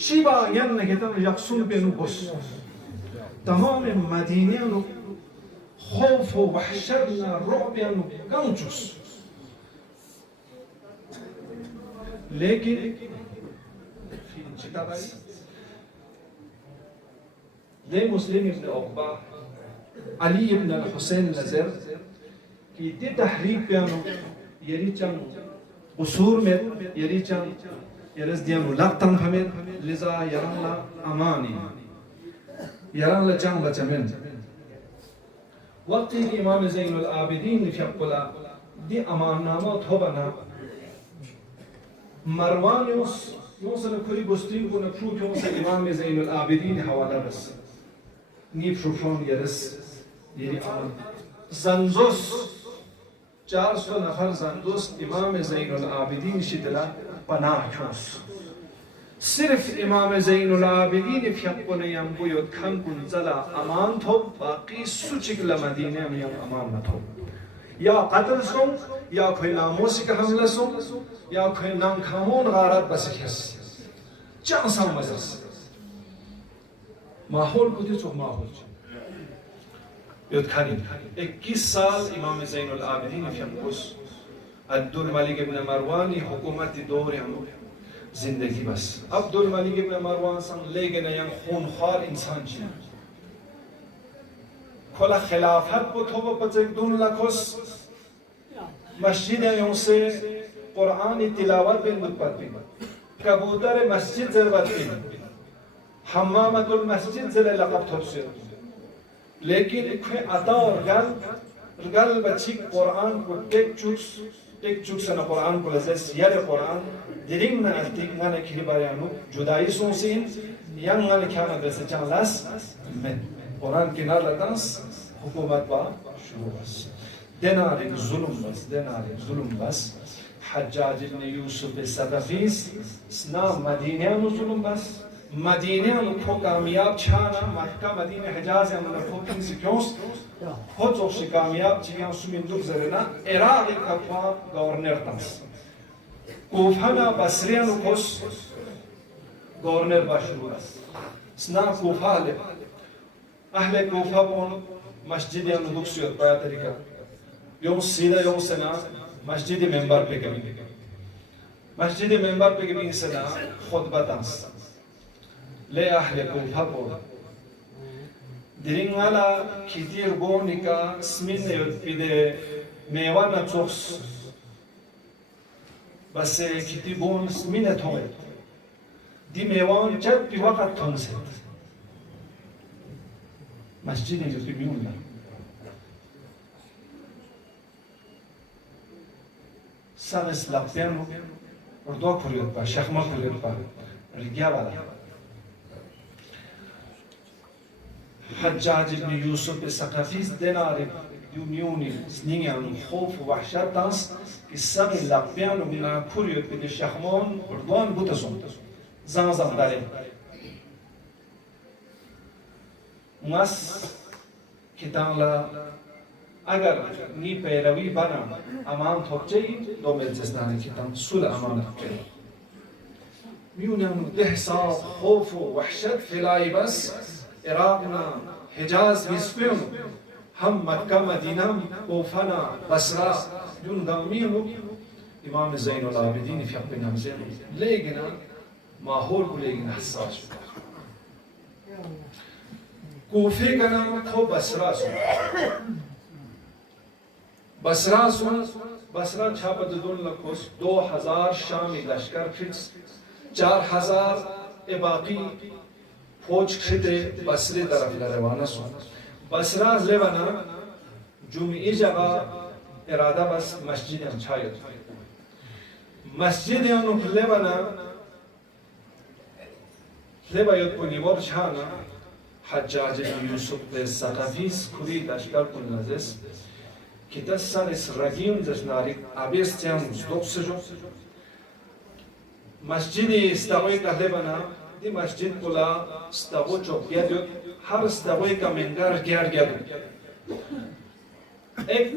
शिबा यन नगेतन यक्सुल बेनु बुस तमाम मदीने नु खौफ व वहशत न रुब नु कंजुस लेकिन ले मुस्लिम इब्न उक़बा अली इब्न हुसैन नज़र की ते तहरीक प्यानो यरी चंग उसूर में यरी चंग यरस दियानु लक्तन हमें लिजा यरंला अमानी यरंला चंग बचमें वक्त की इमाम ज़ैनुल आबिदीन ने फयक़ुला दी अमान नामा थोबना मरवान योंसन खुरी बुस्तीन को नक्शू क्यों से इमाम ज़ैनुल आबिदीन हवाला बस नीब शुफोन यरस यरी अमान ज़ंजोस 400 नफर ज़ंजोस इमाम ज़ैनुल आबिदीन शिदला पनाह चोस सिर्फ इमाम ज़ैनुल आबिदीन फयक़ुन यंबु युद्खन कुन ज़ला अमान थो बाकी सुचिक लमदीने में अमान न थो या कत्ल सो या कोई नामोसी का हमला सो या कोई नाम खामोन गारत बस खिस चांसा मजस माहौल को तो माहौल युद्खानी 21 साल इमाम ज़ैनुल आबिदीन फयक़ुस अब्दुल मलिक इब्न मरवान हुकूमत दौर जिंदगी बस अब्दुल मलिक इब्न मरवान संग लेकिन यंग खूनख्वार इंसान जी खोला खिलाफत को थोबो पचक दून लखोस मस्जिद यों से कुरान तिलावत बिन दुपत बिन कबूतर मस्जिद ज़रबत बिन हम्मामतुल मस्जिद ज़ले लक़ब थोबसे लेकिन इखे अता और गल बच्ची कुरान को टेक चुक्स न कुरान को लज़स यार कुरान दिरिंग न अस्तिक न खिली बायानु जुदाई सोंसिन यंग न क्या मदरसे चांलास में कुरान की नार लतांस हुकूमत बा शुरू बस देनार जुल्म बस हज्जाज इब्न यूसुफ सक़फ़ीस स्ना मदीने नु जुल्म बस मदीने नु को कामयाब छाना मक्का मदीने हिजाज या मन को किन सिक्योंस खुद से कामयाब चियां सुमिन दुख जरना इराक का गवर्नर तंस कोफाना बसरिया नु कोस गवर्नर बाशुरस स्ना कोफा ले अहले कोफा बोन मस्जिद या नु दुख से बड़ा तरीका यों सीधा यों सना मस्जिद मेंबर पे कभी सना खुतबा तंस ले अहले कोफा bone दिरिंगala kitir bonika smine pide mewana chos bas kiti bon smine thong दी मेवान चत पी वक़्त थोंग से मस्जिद है जो पी मिउला सागस लाप्यानो और दो खुरियत पा शख्मा खुरियत पा रिग्या वाला حجاج بن يوسف الثقفي دينار يونيوني سنين خوف وحشة تانس السر لقبيان من كوريو بن الشخمون أردوان بوتسون زنزان داري مس كتان لا اگر ني پیروی بنا امان توجي دو ملتستاني كتان سول امان توجي ميونان دهسا خوف وحشة فلاي بس عراقنا حجاز بسپیون هم مکہ مدینہ کوفنا بصرہ جون دامیو امام زین العابدین فی اپنے نام سے لیکن ماحول کو لیکن حساس کوفے کا نام تھو بصرہ سو بصرہ چھاپت دون لکھوس 2000 شامی لشکر پھر 4000 باقی فوج خطے بصری طرف لروانہ سو بصرہ لیوانا جمعی جگہ ارادہ بس مسجد چھایت مسجد انو لیوانا لیوایت پنی ور چھانا حجاج یوسف الثقفی کھری لشکر کن نزس که دستان اس رگیم دشناری آبیستیان مزدوب سجو مسجد استوای که لیوانا دی مسجد کلا استوای چوبیا دیو هر استوای که منگر گیرد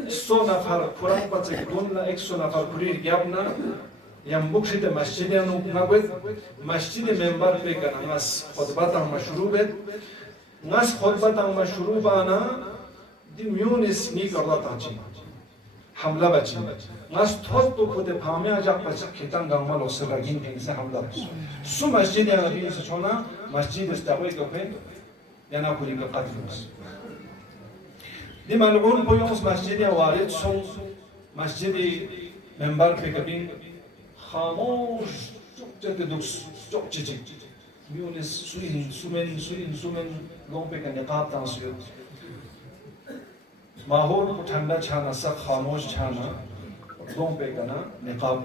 100 نفر قرآن پچه دونلا 100 نفر قریر گیابنا یم بکشید مسجد انو نبود مسجد منبر بگن ناس خطبت هم شروع بید ناس خطبت هم شروع بانا دی میونس نی کرده تاچی حمله بچی ناس توت تو خود پامی آجا پچه کتان گامال اصلاگین کنسه حمله بچی سو مسجد انو بینسه چونا مسجد استوای که پید یانا کوری که قتل بس دی ملعون پویوس مسجد وارد سو مسجد منبر पे कभी खामोश चुप दुख चुप चिचिक म्यूनिस सुमेन लोगों पे का निकाब तांसियो माहौल को ठंडा छाना सब खामोश छाना लोगों पे का ना निकाब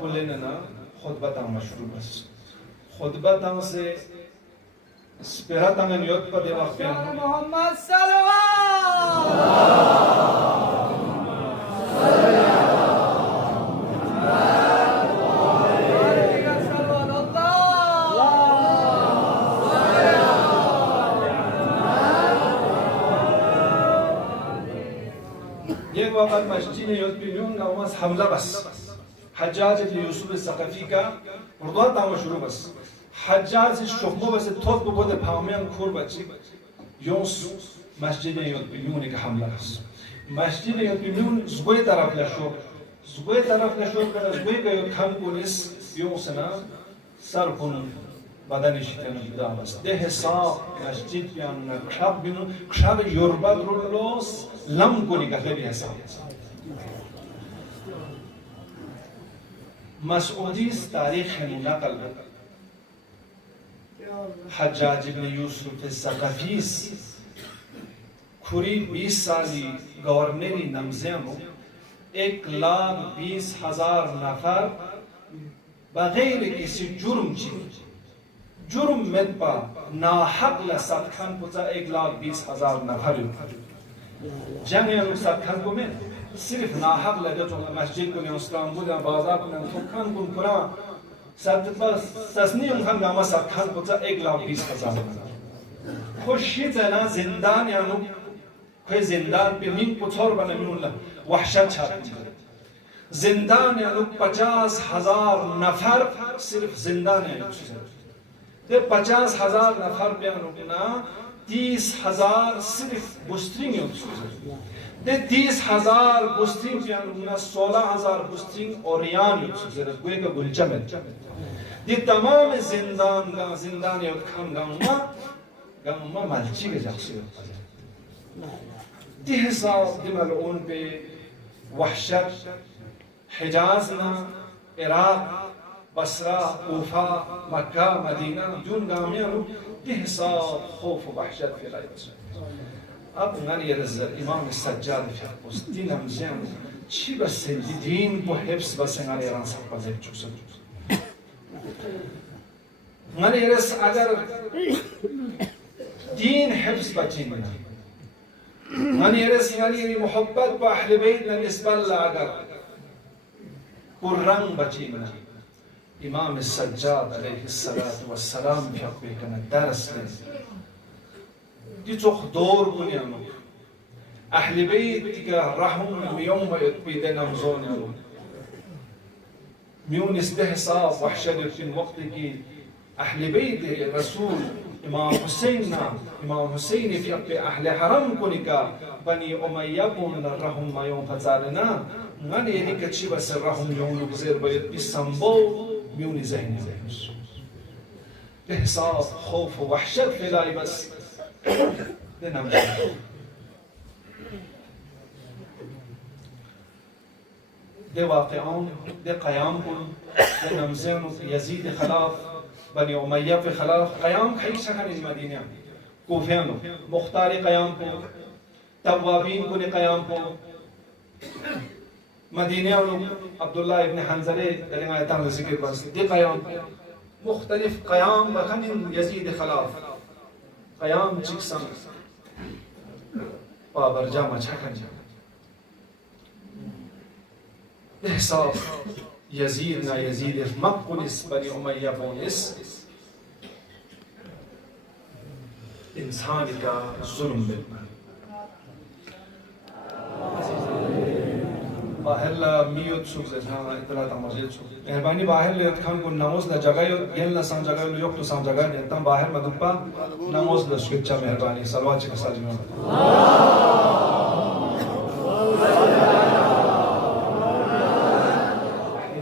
बुलेन ना खुतबा तां मशरू बस खुतबा तां से स्पेरा तांगन योद पर देवा मोहम्मद सल्लल्लाहु वक़्त मस्जिद योद बिल्यून का उमस हमला बस हज्जाज इब्न यूसुफ الثقفي का उर्दू ताम शुरू बस हज्जाज शुक्म बस थोक बोले भामियान खोर बची योस मस्जिद योद बिल्यून का हमला बस मस्जिद योद बिल्यून जुबे तरफ लशो का जुबे का योद खान पुलिस योसना सर कुन بدن شیطان جدا بس ده حساب مسجد بیان خشاب بینو خشاب یوربا درولوس لم کنی که بی حساب مسعودیس تاریخ نقل حجاج ابن یوسف الثقفی کوری 20 سالی گورنری نمزیانو 1,20,000 نفر بغیر کسی جرم چید جرم مدبا ناحق لسات خان پوچا 1,20,000 نفر جنگ یانو سات خان کو میں صرف ناحق لگا تو مسجد کو اسلام بودا بازار کو تھکان کو کرا سات بس سسنی خان گاما سات خان پوچا 1,20,000 خوشی زنا زندان یانو کوئی زندان پہ مین پوچھور بنا میون وحشت چھا زندان یانو 50,000 نفر صرف زندان یانو 50,000 نفر بیان ہونا 30,000 صرف بسترینگ ہوتی ہے 30,000 بسترینگ بیان ہونا 16,000 بسترینگ اوریان ہوتی ہے گوئے کا گلچہ میں دی تمام زندان یود خان گاما ملچی کے جاکسی ہوتا ہے دی حساب دی ملعون پہ وحشت حجازنا عراق बसरा, कूफा, मक्का, मदीना, जून गामियानु दि हिसाब खौफ व वहशत फैलाई बस। अब ngani yerzar imam sajjad faqus dinam zem chi bas din bu hepsi bas ngani yaran sapazek çuksun. ngani yeres agar din hepsi bacin ngani yeres ngani muhabbat bu ahli beyt la nisbal la agar kurran bacin imam sajjad alayhi salatu wassalam faqbe kana ders دي تخدور بنيانو أهل بيت رحم يوم بيدنا مزونيانو ميون استحصاف وحشد في الوقت كي أهل بيت رسول إمام حسين في أهل حرم كونيكا بني أمية كون الرحم ما يوم فزارنا من يعني كتشي بس الرحم يوم بزير بيت بسمبو ميون زين إحصاف خوف وحشد في لاي بس دي واقعون دي قيام دي نمزين يزيد خلاف بني أمية في خلاف قيام حي سكن المدينة كوفيانو مختاري قيام توابين كوني قيام مدينة عبد الله ابن حنزلة دلنا يتعلم ذكر بس دي قيام مختلف قيام بخن يزيد خلاف قيام جيكسان بابر جامع شكن إحصاف يزيد مقنس بني أمية بونس إنسان کا ظلم بالمال باهر لا میوت سوز ها اطلاع تماشید سوز مهربانی باهر لیت خان کو نماز لا جگہ یل لا سان جگہ یوک تو سان جگہ نیتا باهر مدپا نماز لا سوچا مهربانی صلوات چ ساجنا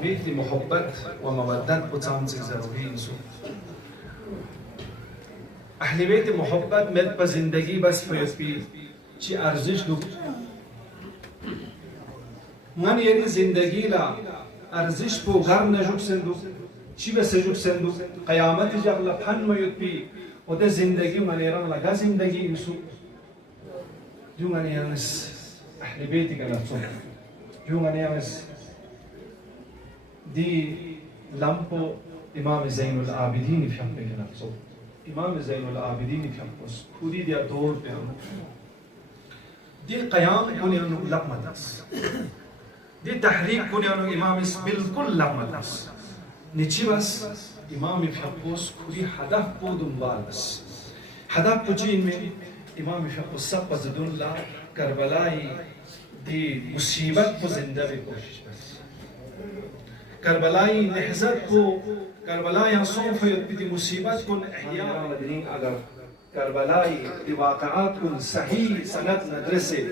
بیت محبت و مودت بتام سے ضروری سو اهل بیت محبت مل پر زندگی بس فیسپی چی ارزش دو من یعنی زندگی لا ارزش بو غر نجوک سندو چی به سجوک سندو قیامت جغل پن میوت بی و ده زندگی من ایران لگا زندگی امسو جو من یعنیس اهل بیتی که نفسون جو من یعنیس دی لامپو امام زین العابدین فیم که نفسون امام زین العابدین فیم پس خودی دیا دور پیم دی قیام کنی انو لقمت اس دي تحريك كوني أنو إمامس بالكل لغمتس نيجي بس إمامي في حقوس كوري هدف بودم بالبس هدف بجين من إمامي في حقوس سب زدون لا كربلاء دي مصيبت بزنده بكوشش بس كربلاء نحزت بو كربلاء ينصوم في بدي مصيبت كن إحياء مدرين أجر كربلاء دي واقعات كن صحيح سند ندرسه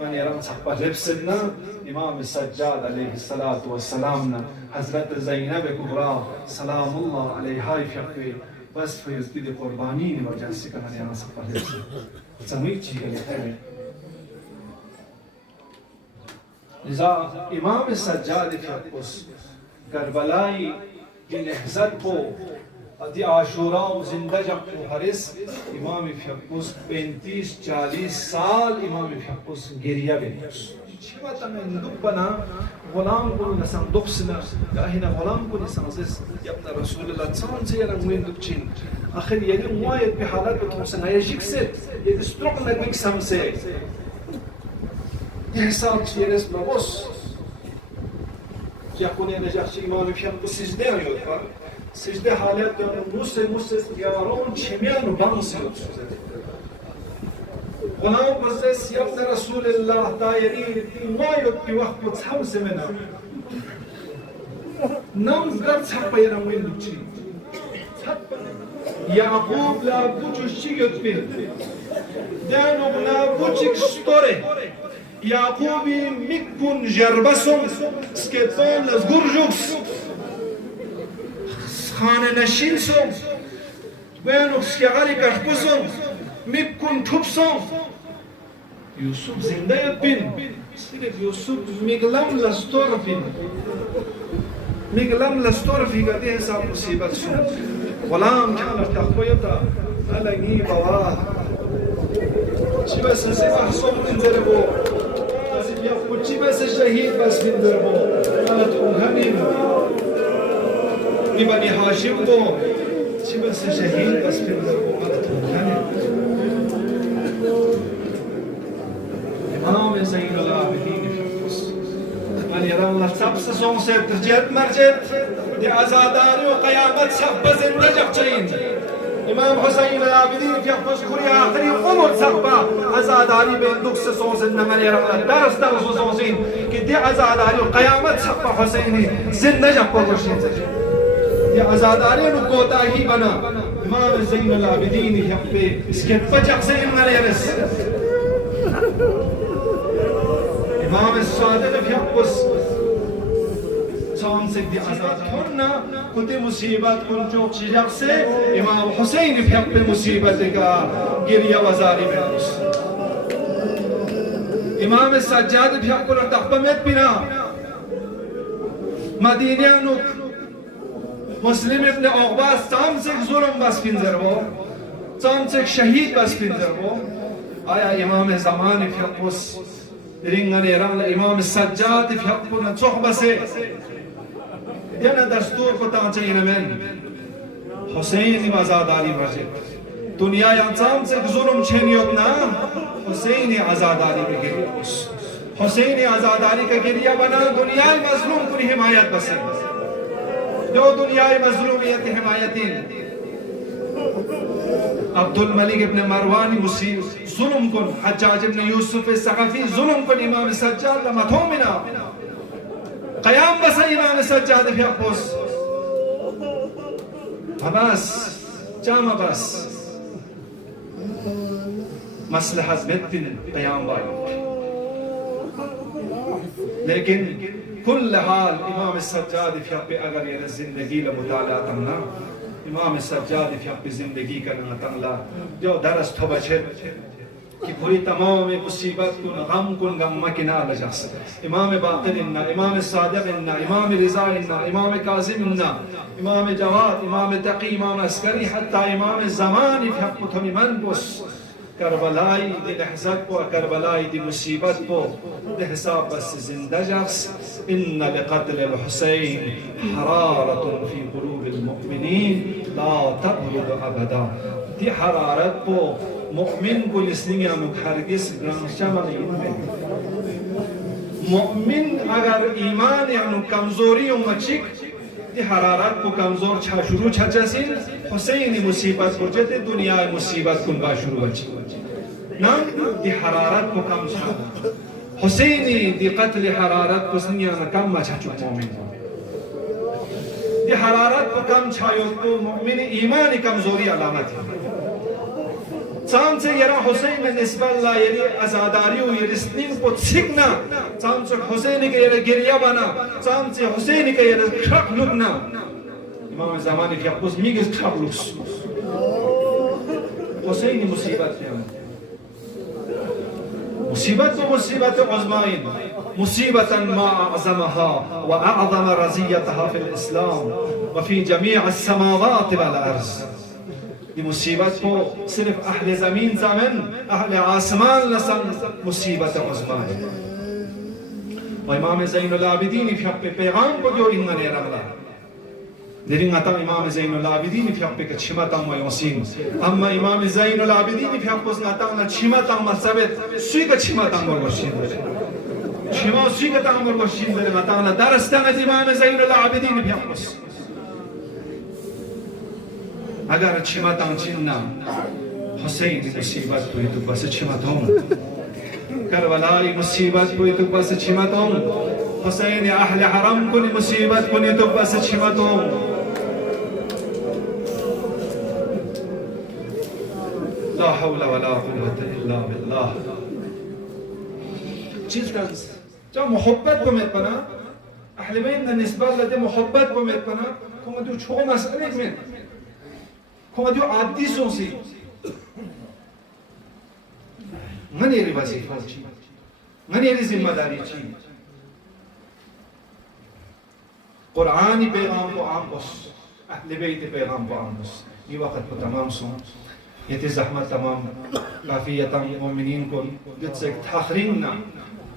من يرام صحبة لبسنا إمام السجاد عليه الصلاة والسلام حضرت زينب كبرى سلام الله عليها في بس في يزيد قربانين وجالس كمان يرام صحبة لبسه سميك شيء كلي لذا إمام السجاد في أقص كربلاء بنهزت بو ادی عاشورا و زندہ جب حارس امام فیقوس 35-40 سال امام فیقوس گریہ بنیس چی بات میں ندب بنا غلام کو نسان دخسنا گاهنا غلام کو نسان عزیز یبنا رسول اللہ تسان زیران وین دبچین آخر یعنی موایت بی حالات بتوسن هیجیک ست یعنی سترق ندنک سمسه یه حساب چیرس بابوس یا کنه نجاحشی امام فیقوس سجده آیود با secde halet Musa yaron çemiyan bansı Ghulam بزس يبنى رسول الله دايري ما يبقي وقت بتحم سمنا نم قد صحبينا وين بتشي يعقوب لا بوجو شي يتبين دانو لا بوجك ستوري يعقوبي ميكون جربسون سكتون لزغورجوكس خانه نشین سوم بینو سکیاری کشبسون میکن توبسون یوسف زنده بین صرف یوسف میگلم لستور بین ميقلم لستور في قديه ساب مصيبة سون غلام كان تخويتا على جي بواه شي بس سيف حصون من دربو شي بس الشهيد بس من دربو أنا تقولهني ببني هاشم بو شي بس الشهيد بس من دربو أنا تقولهني إمام زين العابدين من يرى الله سبس سون سير ترجيت مرجت دي أزاداري وقيامت سبب زندة جبتين إمام حسين العابدين في أخبش كوريا آخري أمر سبب أزاداري بين دوكس سون زندة من يرى الله درس سون زين كي دي أزاداري وقيامت سبب حسيني زندة جبتين دي أزاداري نقوتا هي بنا إمام زين العابدين يحبي اسكت بجح سين من يرس إمام الصادق في أقص صام سيدي أزاد كنا كنت مصيبة كن جوك شجاع سے إمام حسين في أقص مصيبة کا گریا وزاری بنوس إمام السجاد في أقص تقبمت بنا مدينة نوك مسلم ابن عقبة صام سيك ظلم بس بنزربو صام سيك شهيد بس بنزربو آیا إمام زمان في أقص رینگان ایران امام سجاد في حقنا صحبة سے جنا دستور پتا چاہیے من حسین آزاداری مسجد دنیا انسان سے ظلم چھینیوت نا حسین آزاداری کے گریہ حسین آزاداری کا گریہ بنا دنیا مظلوم کی حمایت بسے جو دنیا مظلومیت حمایتین عبد الملك ابن مروان مسيء ظلم كن حجاج ابن يوسف الثقفي ظلم كن امام السجاد لما تومنا قيام بس امام السجاد في أقص عباس جامع بس مصلحة بيت قيام باي لكن كل حال امام السجاد في أقص اگر یہ زندگی لمطالعہ تمنا امام السجاد في أقص زندگی کرنا تملا جو درس تو بچے کہ پوری تمام مصیبت کن غم کن غم مکنا لجاس امام باقر اننا امام الصادق اننا امام رضا اننا امام کاظم اننا امام جواد امام تقی امام عسکری حتی امام زمان في حق تمی من بس کربلائی دی لحظت کو کربلائی دی مصیبت کو دی حساب بس زندہ جاس ان لقتل الحسین حرارة في قلوب المؤمنين لا تبرد ابدا دی حرارت کو مؤمن کو لسنیا متحرگس گرانشما نہیں مؤمن اگر ایمان یعنی کمزوری و مچک دی حرارت کو کمزور چھا شروع چھا جسین حسین مصیبت کو جتے دنیا مصیبت کن با شروع بچی نا دی حرارت کو کم چھا حسینی دی قتل حرارت کو سنیا کم چھا چک مومن دی حرارت کو کم چھایو تو مؤمن ایمان کمزوری علامت ہے سام سے یرا حسین نسبت اللہ یری ازاداری و یرستنین کو چھکنا سام سے حسین کے یرا گریہ بنا سام سے حسین کے یرا کھک لگنا امام زمانی کی اپوز میگز کھک لگس حسین مصیبت ہے مصیبت و مصیبت عظمائن مصیبتا ما اعظمها و اعظم رضیتها فی الاسلام و فی جمیع السماوات والارض یہ مصیبت کو صرف اہل زمین زمین اہل آسمان لسن مصیبت عظمہ ہے و امام زین العابدین فی حق پیغام کو جو انہوں نے رغلا لیکن اتا امام زین العابدین فی حق کچھمتا مویوسین اما امام زین العابدین فی حق اتا چھمتا مرسبت سوی کچھمتا مرشین دے چھما سوی کتا مرشین دے اتا درستان امام زین العابدین فی حق اگر چھمتاں چننا حسین مصیبت کوئی تو بس چھمتوں کربلائی مصیبت کوئی تو بس چھمتوں حسین اہل حرم کوئی مصیبت کوئی تو بس چھمتوں لا حول ولا قوة الا بالله چیز کا جو محبت کو میت بنا اہل بیت نسبت لدے محبت کو میت بنا کم دو چھو مسئلے میں کم دو عادی سوسی منیری وظیفہ چی منیری ذمہ داری چی कुरानी पैगाम को आम बस अहले बैत पैगाम को आम बस ये वक्त को तमाम सुन ये ज़हमत तमाम काफ़ी यतम मोमिनीन को दिल से ताखरीन ना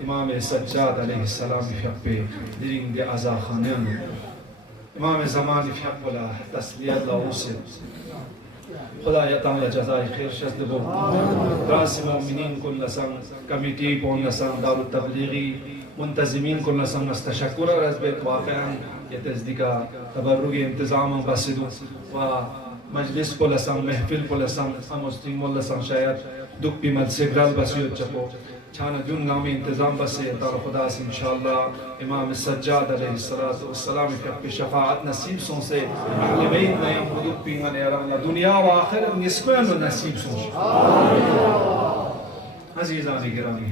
इमाम सज्जाद अलैहिस्सलाम फ़ियप्पे दिरिंग दे आज़ा खानियन इमाम ज़मान फ़ियप्पला तस्लिया लाउसे खुदा यतम या जज़ाई खैर शज़द बो रास मोमिनीन को लसन कमिटी को लसन दारुत तबलीगी मुंतज़मीन को लसन नस्तशक्कुर रज़बे वाक़अन ये तज़दीका तबर्रुग इंतज़ाम बसिदु व मजलिस को लसन महफिल को लसन मुस्लिम लसन शायद दुख भी मत से ग्राल बसियो चको छाना जुन गाँव में इंतज़ाम बसे तार खुदा से इंशाअल्लाह इमाम सज्जाद अलैहिस्सलातु वस्सलाम के अपनी शफाअत नसीब सों से अहले बैत ने दुख पींगने अल्लाह दुनिया व आखिरत निस्बत नसीब सों अज़ीज़ान गिरामी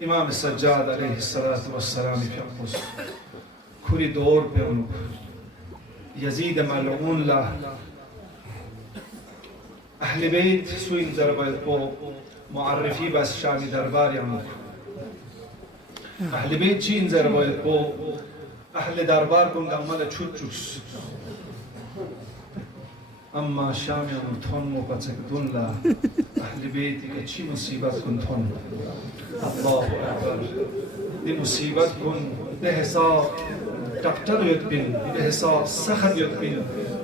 इमाम सज्जाद अलैहिस्सलातु वस्सलाम के अपने खुली दौर पे उन यजीद मलऊन ला अहले बैत सुइन ज़रबल को मुआर्रिफी बस शामी दरबार यामुक अहले बैत चीन ज़रबल को अहले दरबार को गमल छुचुस अम्मा शाम यामुक थोन मो पचक दुनला अहले बैत के ची मुसीबत कुन थोन अल्लाहु अकबर दी मुसीबत कुन दे हिसाब डॉक्टर युद्बिन दे हिसाब सखत युद्बिन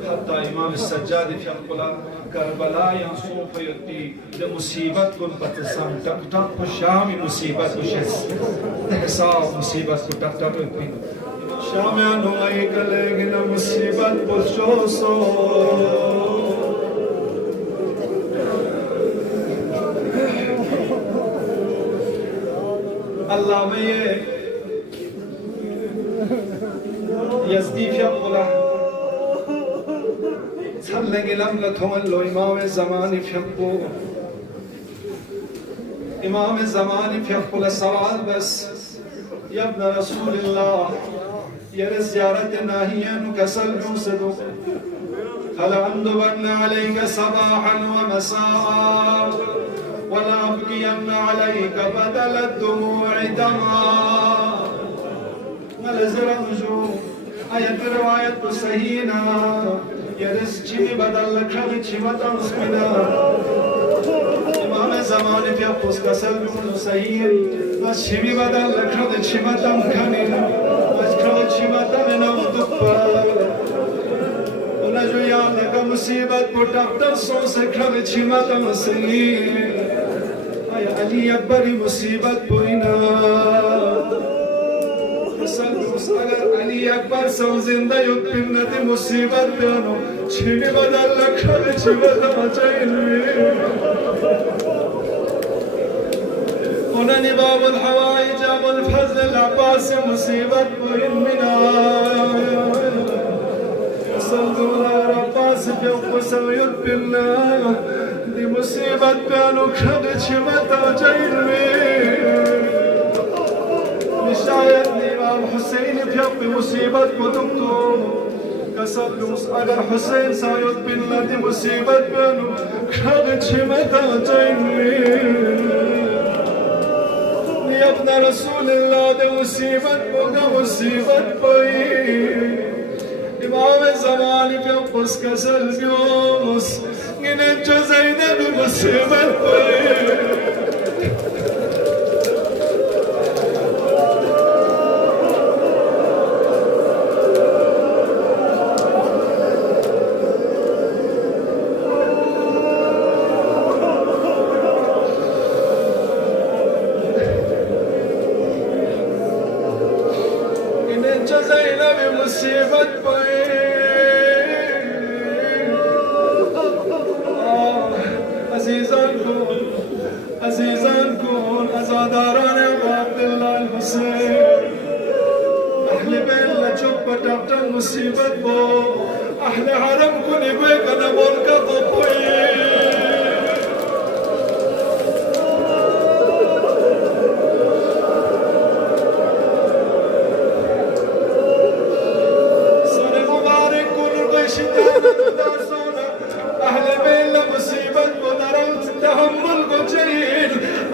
हत्ता इमाम सज्जाद फ़ियप्पला करबला या सोफ युद्बी दे मुसीबत कुन पतसम डॉक्टर को शामी मुसीबत कुशस दे हिसाब मुसीबत को डॉक्टर युद्बिन शाम या नोई कलेगी न मुसीबत पुछोसो अल्लाह में ये यज़दी फ़ियप्पला छल्लेंगे लम लथों लो इमाम ज़मानी फ़ियप्पो इमाम ज़मानी फ़ियप्पला सवाल बस यब्न रसूलिल्लाह ये ज़ियारत नाहियन कसल यूसदो फला अंदुबन अलैका सबाहन व मसाअ वला अबकियन अलैका बदल दुमूअ दमा मलज़रमजो आयत रिवायत तो सही ना ये रिस्ची बदल लखन छिमतम स्मिना इमाम ज़माने पे उसका सल्लुन सही है बस छिमी बदल लखन छिमतम खनी बस खन छिमतम न दुप्पा उन्हें जो याद का मुसीबत को डॉक्टर सो से खन छिमतम सही आया अली अकबरी मुसीबत पोइना अगर अली अकबर सौ जिंदा युद्ध मुसीबत बनो छिमी बदल लखन छिमतम चाहिए उन्हें बाबुल हवाई जाबुल फज़ल अब्बास मुसीबत मुइमिना सल्लुल्लाह अब्बास जो कुसयत बिल्लाह दी मुसीबत बनो खद छिमतम चाहिए शायद इमाम हुसैन भी मुसीबत को दुखो कसब अगर हुसैन सायुद बिल्ला दी मुसीबत बनो खद छिमतम चाहिए अपना रसूलुल्लाह दे मुसीबत कोई इमाम ज़मानी पे उसका सल्यूस गिने जो ज़ैनब मुसीबत कोई मुसीबत को अहले हरम को निभे कना बोल का तो कोई सरे मुबारक को कोई शिद्दत दासोना अहले बेल मुसीबत को नरम तहम्मुल को चाहिए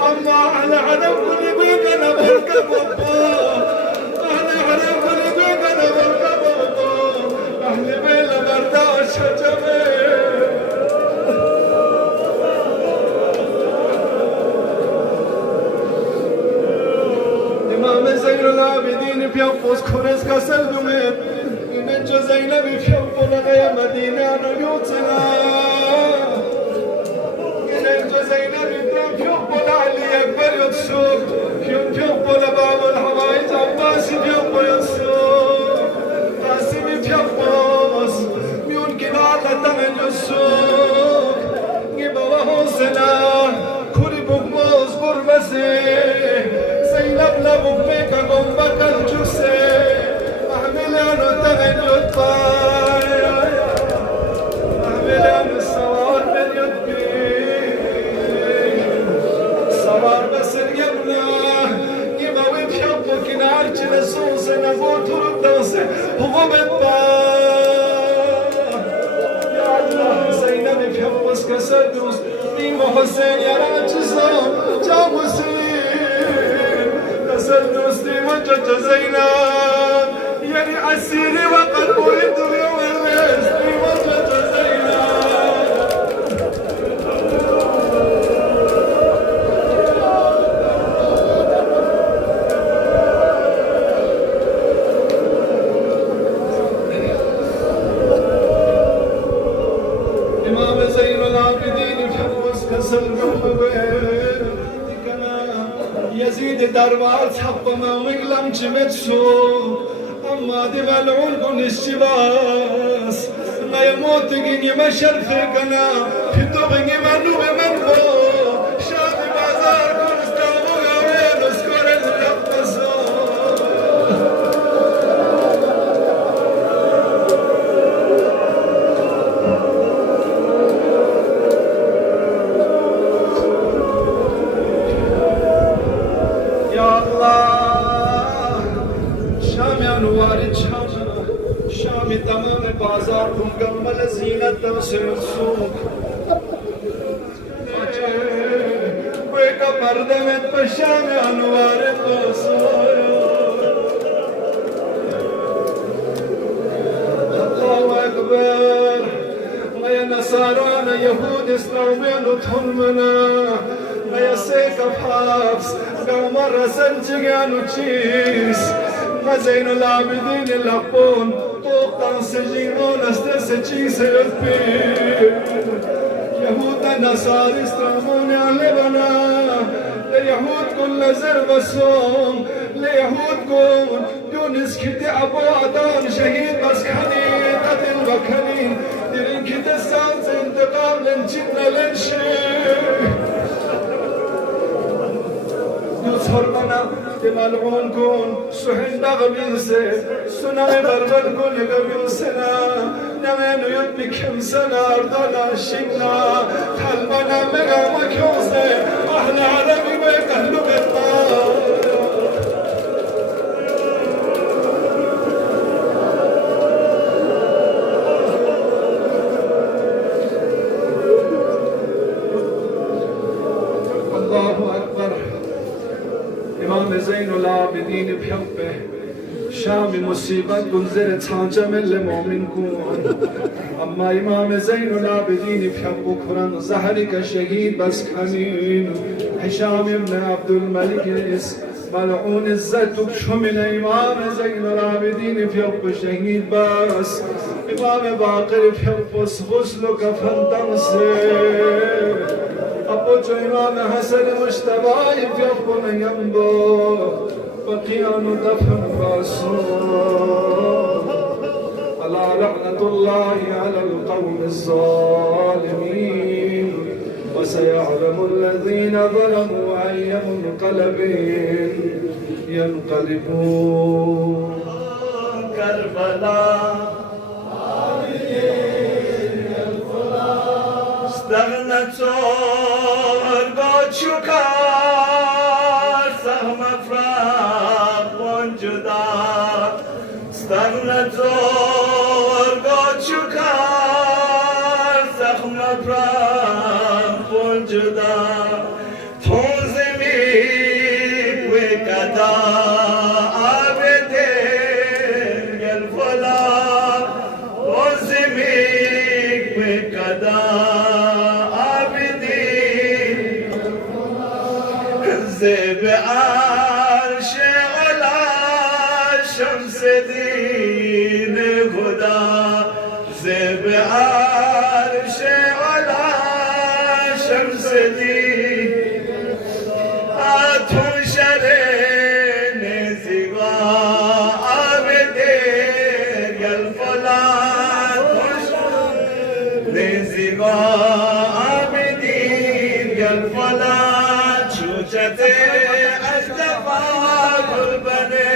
अम्मा अहले हरम को निभे कना बोल का तो अहले हरम को निभे زين العابدين بينفس كرز كسل دمت من جو زينب بينفنا يا مدينة نيوتنا من جو زينب بينفنا علي أكبر يتسوق بينفنا باب الحوائج عباس بينفنا يتسوق قاسم بينفس ميون كنال لتمن يتسوق يبوا حسنا كوري بغموز بربسي زينب لبوبك غمبك الجسي احمل عنو تغن يطفاي احمل عنو السوار من يدبي السوار بس اليمنى يبوي بحبك نارج لسوس نبوت ردوس هو بالطاي يا الله زينب بحبس كسدوس ديم حسين يا راجزو جاموسين كسدوس ديم جج زينب يعني عسيري وقلبه يدري والناس ديم جج زينب إمام زين العابدين بحبس كسر يزيد دربار تحب ما ويغلم جمتشو أما دي ملعون كن الشباس ما يموت جيني ما شرفكنا في دوغني منو بمنبو شافي بازار كن استعمو غوين اسكور الرقصو شامي تمام بازار مكمل زينة تمسر السوق بيك مردمت بشامي انوار الله اكبر يا نصارانا يهود اسلامين وتهمنا يا سيك بحبس قوم مرة سنجيان وتشيس ما زين العابدين اللقون طوقا سجينون استسجي سيلبي يهود النصارى استرموني على بنا ليهود كل زرب الصوم ليهود كون يونس كتي أبو عدان شهيد بس خلي قتل بكني ديرين كتي السانس انتقام لنجدنا لنشي يصهر منا ملعون كون سحن دغمين سي سنة بربر كون قبل سنة نمين يبني كم سنة أرضنا شنا قلبنا مغا مكوسي احنا عربي ويقهلو بالطار الله أكبر إمام زين العابدين بحبه شام مصيبت گنزر تانجم المؤمن كون أما إمام زين العابدين بحبه قرآن زهرك شهيد بس كمين هشام ابن عبد الملك ملعون الزتك شمل إمام زين العابدين بحبه شهيد بس إمام باقر بحبه غسلك فانتنصر أبو إمام حسن مشتبه يفيق من ينبو بقيان دفن رسول ألا لعنة الله على القوم الظالمين وسيعلم الذين ظلموا أي منقلب ينقلبون كربلاء استغنت چکار سهم افراق جدا استغنت زورگا چکار سهم افراق جدا توزمی کوی کدا آبده گل فلا توزمی کوی کدا زب عرش علا शम्स दीन खुदा ज़ेब अर्श अला शम्स दीन आथू शरे ने ज़िवा आबदे गल फला ने ज़िवा आबदी गल फला छूचते अजदफा गुल बने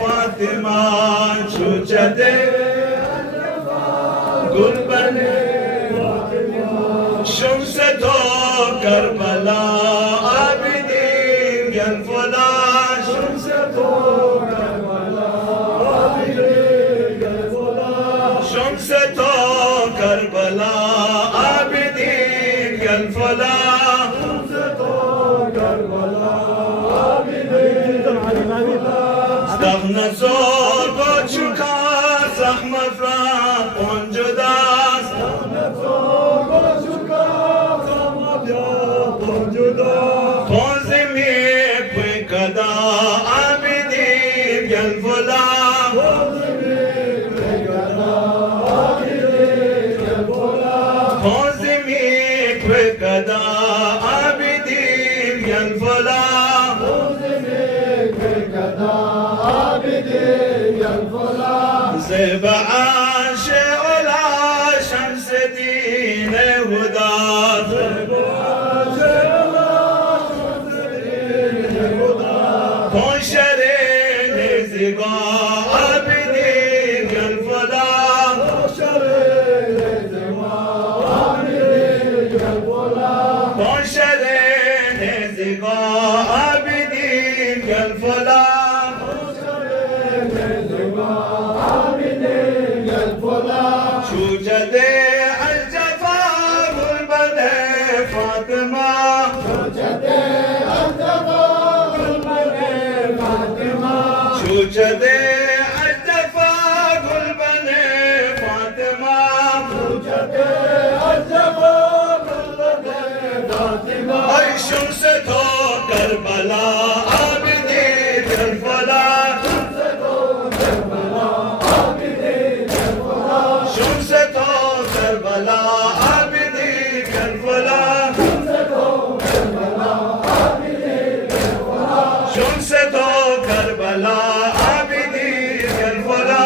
फातिमा छूचते गुल बने शम्स तो करबला आबिदीन गल फला शम्स तो करबला आबिदीन गल फला शम्स तो करबला आबिदीन गल फला शम्स तो Karbala Abidin Stagna zorgo chuka zahma fra ponjuda Stagna zorgo chuka zahma fra ponjuda Ponzimi pekada abidin gel vola Ponzimi pekada abidin gel vola Ponzimi pekada abidin gel vola ज़ेब अर्श अला शम्स दीन खुदा ज़ेब अर्श अला शम्स दीन खुदा कोशरे ने ज़िवा आबिदीन गल फला कोशरे ने ज़िवा आबिदीन गल फला कोशरे ने ज़िवा आबिदीन गल फला छूचते अजफा गुल बने फातिमा छूचते अजफा गुल बने फातिमा छूचते अजफा गुल बने फातिमा छूचते अजफा गुल बने फातिमा ऐ शम्स तो करबला आबिदीन गल फला शम्स तो करबला आबिदीन गल फला शम्स तो करबला आबिदीन गल फला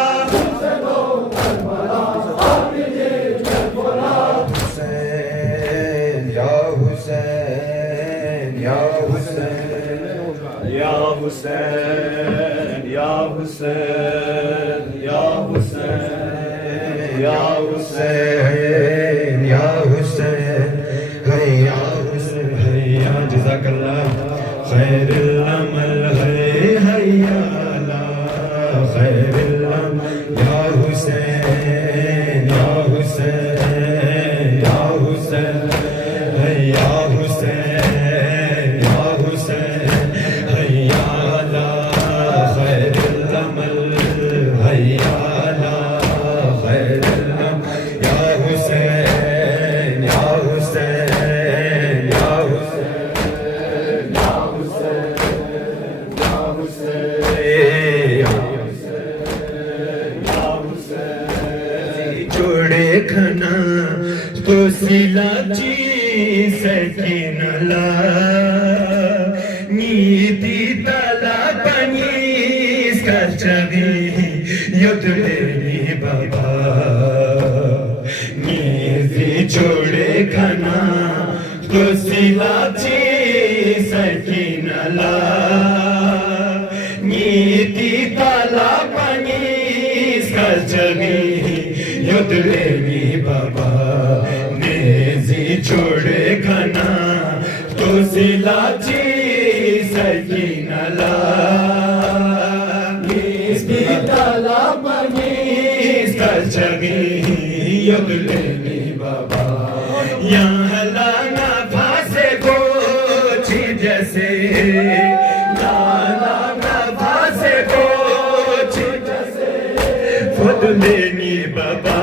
हुसैन या हुसैन या हुसैन या हुसैन या हुसैन या हुसैन या हुसैन या हुसैन हैया हुसैन हैया जज़ाकल्लाह खैरुल अमल हैया ला खैरुल अमल या हुसैन या हुसैन या हुसैन हैया हुसैन या हुसैन हैया ला खैरुल अमल हैया खना तो सिलाची सकीनला नीति तला पनीस कचवी युद्धनी बाबा नीति छोड़े खना तो सिलाची सकीनला नीति तला पनीस कचवी युद्धनी बाबा नेजी छोड़े खना तो सिलाची सकीनला नीति तला पनीस कचवी युद्धनी बाबा यहाँ लाना फासे कुछ जैसे लाना फासे कुछ जैसे फुदलेनी बाबा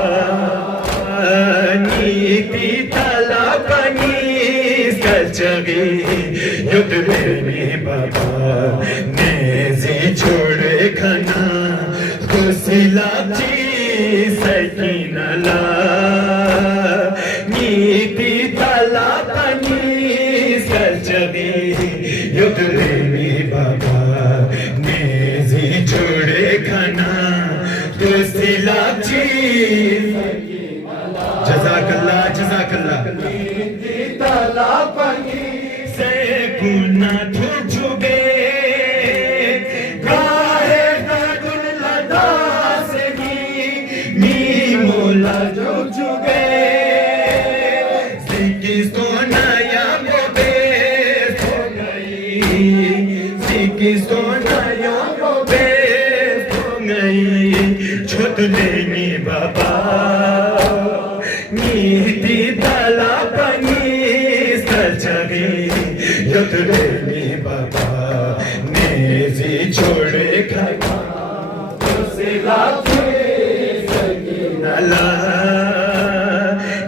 नीति तला पनीस कचवी युद्धनी बाबा नेजी छोड़े खना सिलाची सैकिनला नीती तला पानी सजगी युद्धलेनी बाबा नेजी छोड़े खाना तो सिलाची जज़ाकल्लाह जज़ाकल्लाह नीती तला पानी से गुना ठुचुगे छोटलेनी बाबा नीति तला पनी सजगी युद्धलेनी बाबा नेजी छोड़े खाना तो सिलाची सैकिनला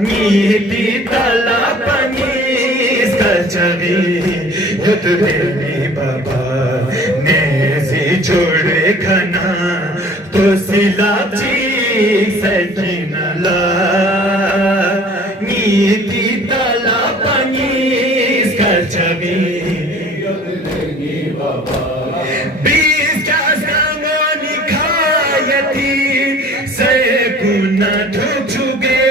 नीति तला पनी सजगी युद्धलेनी बाबा नेजी छोड़े खाना तो सिलाची सैकिनला नीति तला पनी सजगी युद्धलेनी बाबा 20 जामोनी खायती से गुना ठुचुगे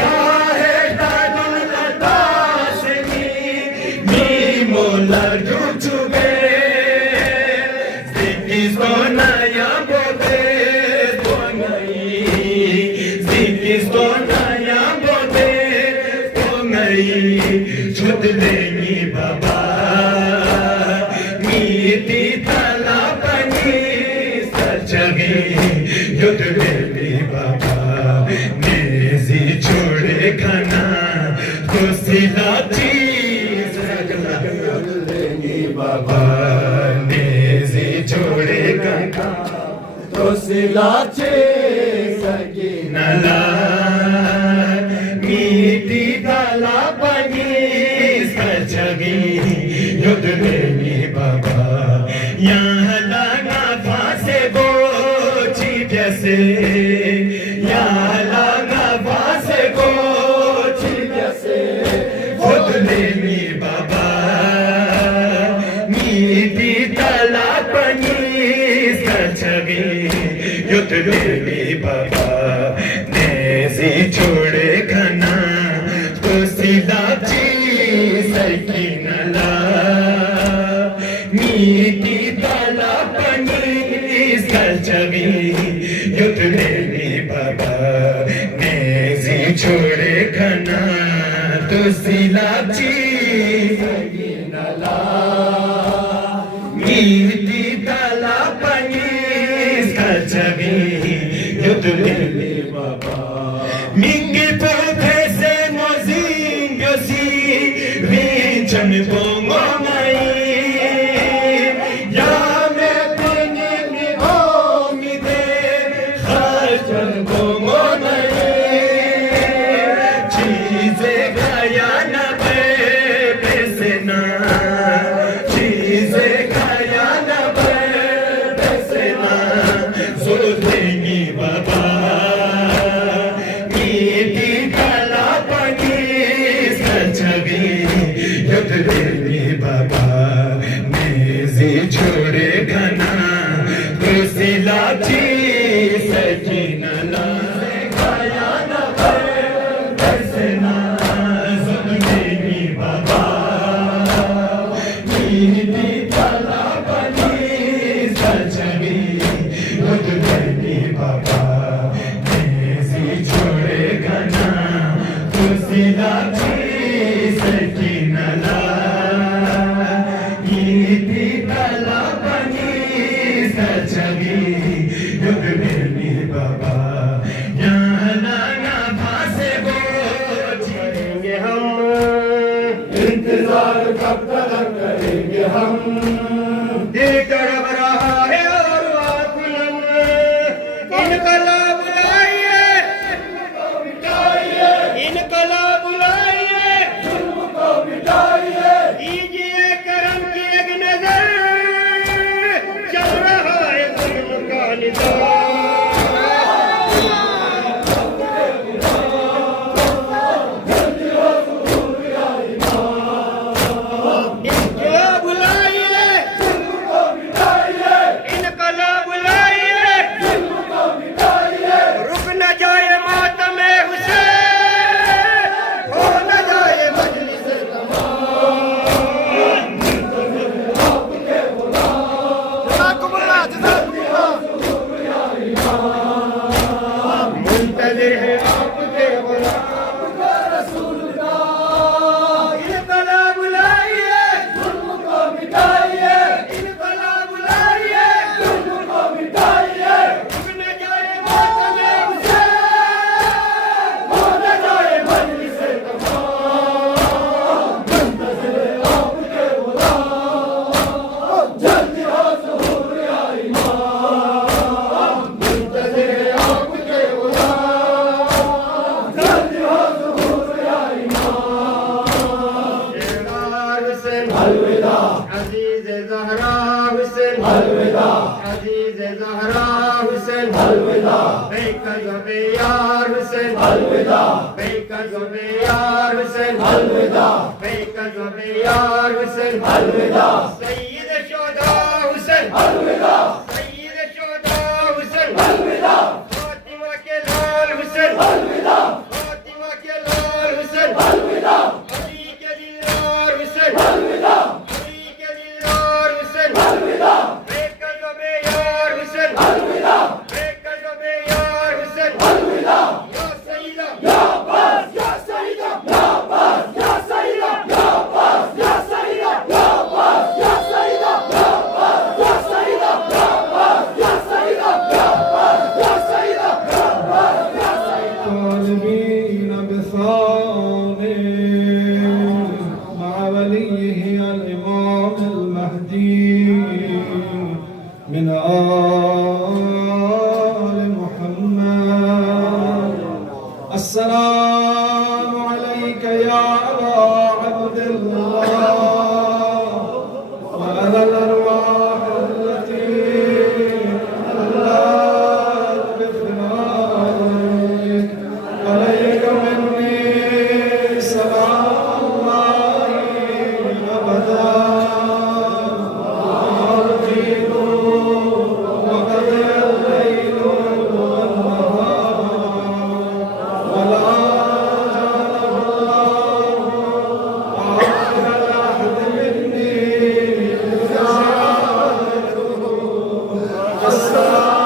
काहे दादुल लतासनी मी मोला ठुचुगे छोटलेनी बाबा नीति तला पनी सजगी युद्धलेनी बाबा नेजी छोड़े खाना तो सिलाची युद्धलेनी बाबा नेजी छोड़े खाना तो सिलाची सैकिनला नीति तला पनी सजगी युद्धलेनी बाबा यहाँ लगा फांसे गोची जैसे यहाँ लगा फांसे गोची जैसे युद्धलेनी बाबा नीति तला पनी सजगी युद्धलेनी बाबा नेजी छोड़े खाना तो सिलाची सैकिनला नीति तला पनी सजगी युद्धलेनी बाबा नेजी छोड़े खाना तो सिलाची सैकिनला नीति तला पनी सजगी युद्धलेनी बाबा मिंगे पोथे से मोजिंगसी रीचन बोंगो नहीं या मैं तेने निभोंगी दे खर्चन बोंगो नहीं चीजें खाया न पैसे ना चीजें खाया न पैसे ना सोचेंगी बाबा युद्धलेनी बाबा नेजी छोड़े खाना तो सिलाची सैकिनला खाया न पैसे ना युद्धलेनी बाबा नीति तला पनी सजगी युद्धलेनी बाबा नेजी छोड़े खाना तो सिलाची सैकिनला नीति तला पनी सजगी युद्धलेनी बाबा यहाँ लगा फांसे गोचेंगे हम इंतजार कब तक करेंगे हम दिल तड़प रहा है और आकुलन इनकलाब लाइए इनकलाब लाइए कीजिए करम की एक नजर चल रहा है जुल्म का زهرا حسین الوداع عزیز زهرا حسین الوداع بیک زبی یار حسین الوداع بیک زبی یار حسین الوداع بیک زبی یار حسین الوداع سید شهداء حسین الوداع سید شهداء حسین الوداع فاطمہ کے لال حسین الوداع فاطمہ کے لال حسین الوداع علی کے دلدار حسین الوداع علی کے دلدار حسین الوداع بیک زبی یار حسین الوداع بیک زبی یار حسین الوداع یا سیدہ یا عباس یا سیدہ یا عباس یا سیدہ یا عباس یا سیدہ یا عباس یا سیدہ یا عباس یا سیدہ یا عباس یا سیدہ یا عباس یا سیدہ یا عباس یا سیدہ طالبين بثان مع وليه الإمام المهدي من آل محمد السلام عليك يا أبا عبد الله وعلى الأرواح التي أهلت بفراقك عليك مني سلام الله أبدا يرقيك وقد الليل والنهار ولا جعله الله آخر العهد مني زادته السلام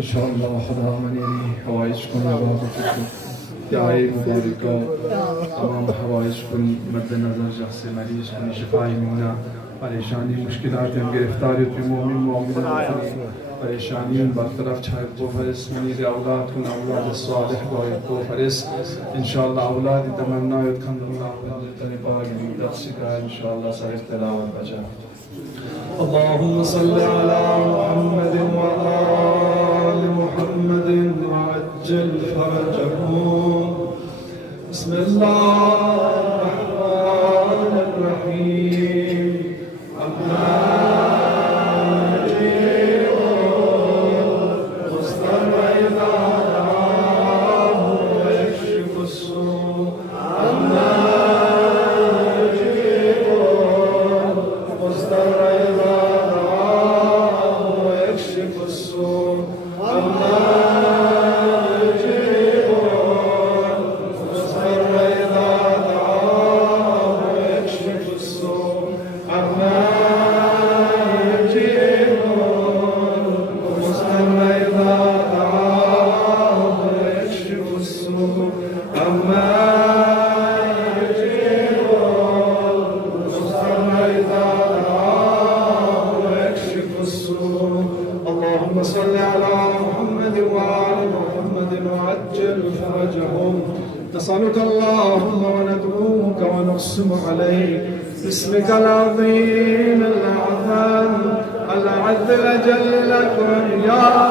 इंशाअल्लाह खुदा मने हवाइज को इबादत दुआए मुबारका तमाम हवाइज को मद्देनजर जैसे मरीज को शिफाई मिलना परेशानी मुश्किलात हम गिरफ्तारी पे मोमिन मोमिन परेशानी बरतरफ छाए को फरिस मनी औलाद को औलाद सालिह को फरिस इंशाअल्लाह औलाद तमन्ना यदखल्लाह तने पाक दर्स का इंशाअल्लाह साहिब तिलावत बजा اللهم صل على محمد وآل محمد وعجل فرجهم بسم الله الرحمن الرحيم اللهم صل على محمد وآل محمد وعجل فرجهم نسألك اللهم وندعوك ونقسم عليك باسمك العظيم الأعظم الأعز الأجل الأكرم يا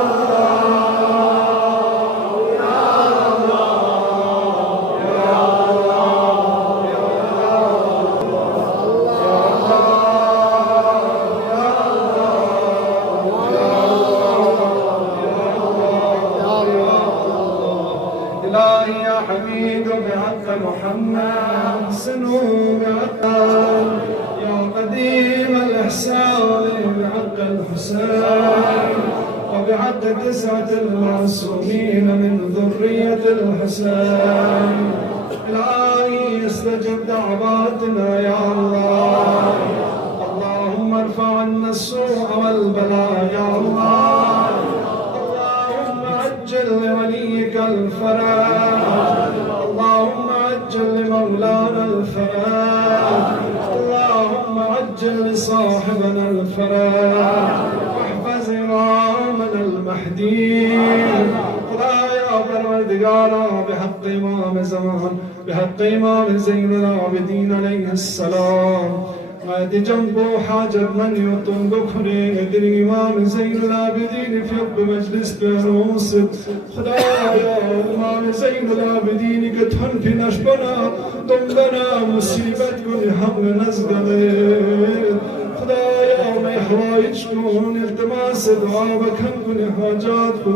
إلهي يا حميد بحق محمد سنو بحق يا قديم الإحسان بحق الحسين وبحق 9 المعصومين من ذرية الحسين إلهي استجب دعواتنا يا الله اللهم ارفع عنا السوء والبلاء يا الله اللهم عجل لوليك الفرج اللهم عجل لمولانا الفرج اللهم عجل لصاحبنا الفرج واحفظ إمامنا المهدي خدایا परवरदिगारा बिहक़ इमाम ज़मान बिहक़ इमाम ज़ैनुल आबिदीन अलैहिस्सलाम आयत जंबो हाजत मन युतुम गुखरे दिल इमाम ज़ैनुल आबिदीन फिब मजलिस पे रोसित खुदाया इमाम ज़ैनुल आबिदीन के थन भी नशबना तुम बना मुसीबत को हम नज़गले खुदाया मैं हवाइज कौन इल्तिमास दुआ बखन कुन हाजात को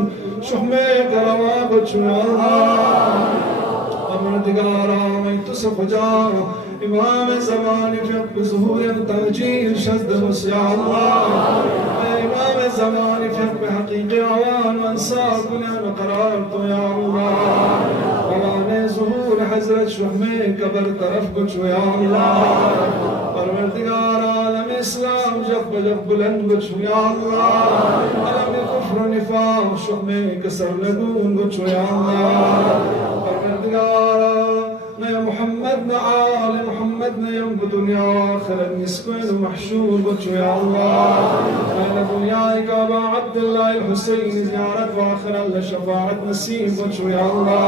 शुहमे करवा बचुना परवरदिगारा मैं तुझसे खुदा इमाम ज़मानी फिब ज़ुहूर तंजील शज़्द मुस्या इमाम ज़मानी फिब हक़ीक़ी आवान अंसार कुन करार तो या अल्लाह अवाने ज़ुहूर हज़रत शुहमे कबर तरफ कुछ या अल्लाह परवरदिगार आलम इस्लाम जब बुलंद कुछ या अल्लाह आलम कुफ्र निफाक शुहमे कसर लगून कुछ या अल्लाह परवरदिगार मैं मोहम्मद न आल मोहम्मद न यम दुनिया आखिरत मिस्किन महशूर बचो या अल्लाह मैं दुनिया का बा अब्दुल्लाह हुसैन ज़ियारत व आखिरत शफाअत नसीब बचो या अल्लाह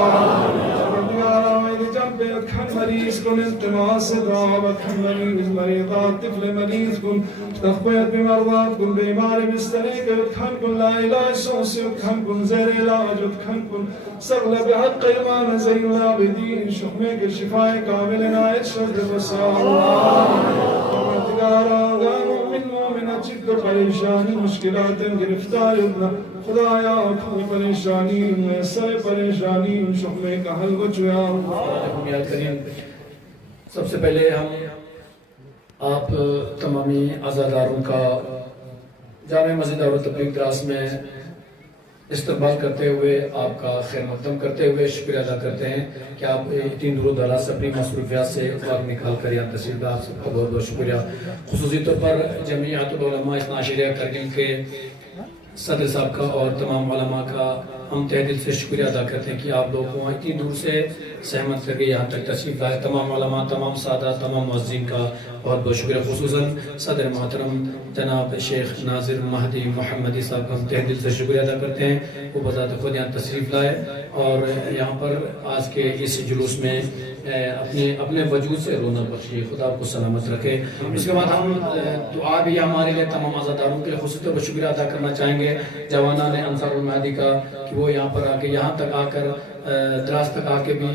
परवरदिगार मैं जंबे खन मरीज को इल्तिमास दुआ बखन मरीज मरीदा तिफल मरीज को तखबीत बिमरदात को बीमार बिस्तरे के खन को ला इलाज सोसे खन को ज़ेर इलाज खन को सगल बिहक़ इमाम ज़ैनुल आबिदीन शुहमे के शिफाए कामिल नायत शर्द वसाल्लाह परवरदिगारा मोमिन मोमिना चिक परेशानी मुश्किलात गिरफ्तार अपना खुदाया कोई परेशानी में सब परेशानी शुहमे का हल बचया सबसे पहले हम आप तमामी आज़ादारों का जामे मस्जिद और तबलीग द्रास में इस्तकबाल करते हुए आपका खैर मक़दम करते हुए शुक्रिया अदा करते हैं कि आप इतनी दूर दराज से अपनी मसरूफियात से वक्त निकाल कर यहाँ तशरीफ़ लाए। आप सबका बहुत बहुत शुक्रिया। खुसूसी तौर पर जमीयतुल उलमा इस्ना अशरिया करगिल के सदर साहब का और तमाम उलमा का हम तहे दिल से शुक्रिया अदा करते हैं कि आप लोगों को इतनी दूर से सहमत करके यहाँ तक तशरीफ़ लाए। तमाम उलमा तमाम सादा तमाम मुअज़्ज़िन का बहुत बहुत शुक्रिया। खुसूसन सदर मोहतरम जनाब शेख नाज़िर महदी मोहम्मदी साहब का हम तहे दिल से शुक्रिया अदा करते हैं। वो बज़ात खुद यहाँ तशरीफ़ लाए और यहाँ पर आज के इस जुलूस में अपने वजूद से रौनक बख्शी। खुदा आपको सलामत रखे। इसके बाद हम दुआ भी हमारे लिए तमाम आज़ादारों के लिए खुसूस तौर पर शुक्रिया अदा करना चाहेंगे जवाना ने अंसारुल महदी का कि वो यहाँ पर आके यहाँ तक आकर द्रास तक आके भी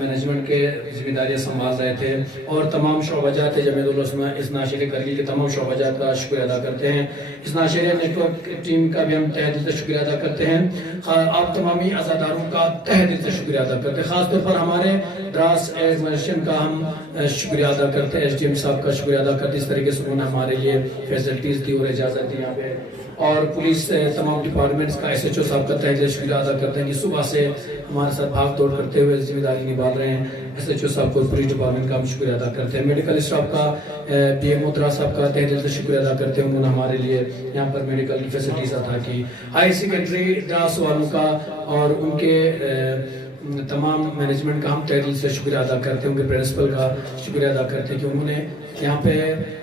मैनेजमेंट के जिम्मेदारियाँ संभाल रहे थे और तमाम शोबाजात जमीयतुल उलमा इस्ना अशरिया करगिल के तमाम शोबाजात का शुक्रिया अदा करते हैं। इस्ना अशरिया नेटवर्क टीम का भी हम तहे दिल से शुक्रिया अदा करते हैं। आप तमामी आज़ादारों का तहे दिल से शुक्रिया अदा करते हैं। ख़ासतौर पर हमारे द्रास एडमिनिस्ट्रेशन का हम शुक्रिया अदा करते हैं। SDM साहब का शुक्रिया अदा करते हैं। इस तरीके से उन्होंने हमारे लिए फैसिलिटीज़ दी और इजाज़त दी यहाँ पे और पुलिस तमाम डिपार्टमेंट्स का SHO साहब का तहे दिल से शुक्रिया अदा करते हैं कि सुबह से हमारे साथ भाग दौड़ करते हुए जिम्मेदारी निभा रहे हैं। SHO साहब को पुलिस डिपार्टमेंट का हम शुक्रिया अदा करते हैं। मेडिकल स्टाफ का BMO द्रास साहब का तहे दिल से शुक्रिया अदा करते हैं। उन्होंने हमारे लिए यहाँ पर मेडिकल फैसिलिटीज अदा की। हाई सेकेंडरी द्रास वालों का और उनके तमाम मैनेजमेंट का हम तहे दिल से शुक्रिया अदा करते हैं। उनके प्रिंसिपल का शुक्रिया अदा करते हैं कि उन्होंने यहाँ पे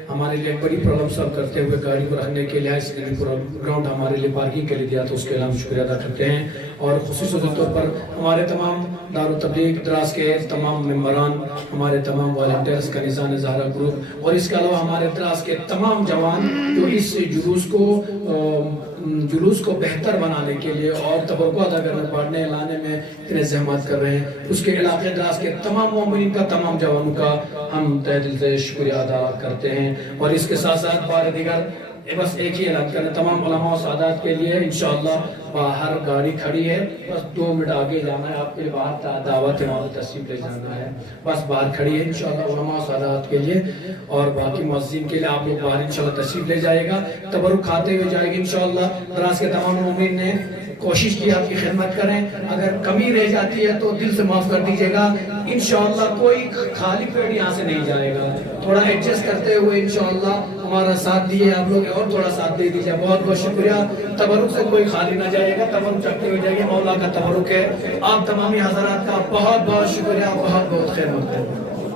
हमारे लिए एक बड़ी प्रॉब्लम सॉल्व करते हुए गाड़ी को रखने के लिए हाई सेकेंडरी ग्राउंड हमारे लिए पार्किंग के लिए दिया तो उसके लिए हम शुक्रिया अदा करते हैं। और खुसूसी तौर पर हमारे तमाम दारुल तबलीग द्रास के तमाम मेम्बरान, हमारे तमाम वॉलंटियर्स का निज़ाम ज़हरा ग्रुप और इसके अलावा हमारे द्रास के तमाम जवान जो इस जुलूस को बेहतर बनाने के लिए और तबरुक अदा करने पढ़ने लाने में इतने जहमत कर रहे हैं, उसके इलाके द्रास के तमाम मोमिनीन का तमाम जवानों का हम तहे दिल से शुक्रिया अदा करते हैं। और इसके साथ साथ बार दीगर बस एक ही ऐलान करना तमाम उलमा और सादात के लिए इंशाअल्लाह बाहर गाड़ी खड़ी है, बस 2 मिनट आगे जाना है, आपके बाहर दावत है, वहाँ तशरीफ ले जाना है, बस बाहर खड़ी है इंशाअल्लाह उलमा और सादात के लिए और बाकी मुअज़्ज़िन के लिए आप लोग बाहर इंशाअल्लाह तशरीफ ले जाएगा, तबरुक खाते हुए जाएगी इंशाअल्लाह। द्रास के तमाम मोमिन ने कोशिश की आपकी खिदमत करें, अगर कमी रह जाती है तो दिल से माफ़ कर दीजिएगा। इंशाअल्लाह कोई खाली पेट यहाँ से नहीं जाएगा, थोड़ा एडजस्ट करते हुए इंशाअल्लाह हमारा साथ दिए आप लोग और थोड़ा साथ दे दीजिए। बहुत बहुत शुक्रिया। तबरुक से कोई खाली ना जाएगा, तबरुक चढ़ते हुए जाएंगे, मौला का तबरुक है। आप तमामी हज़रात का बहुत बहुत शुक्रिया, बहुत बहुत खैर मक़दम।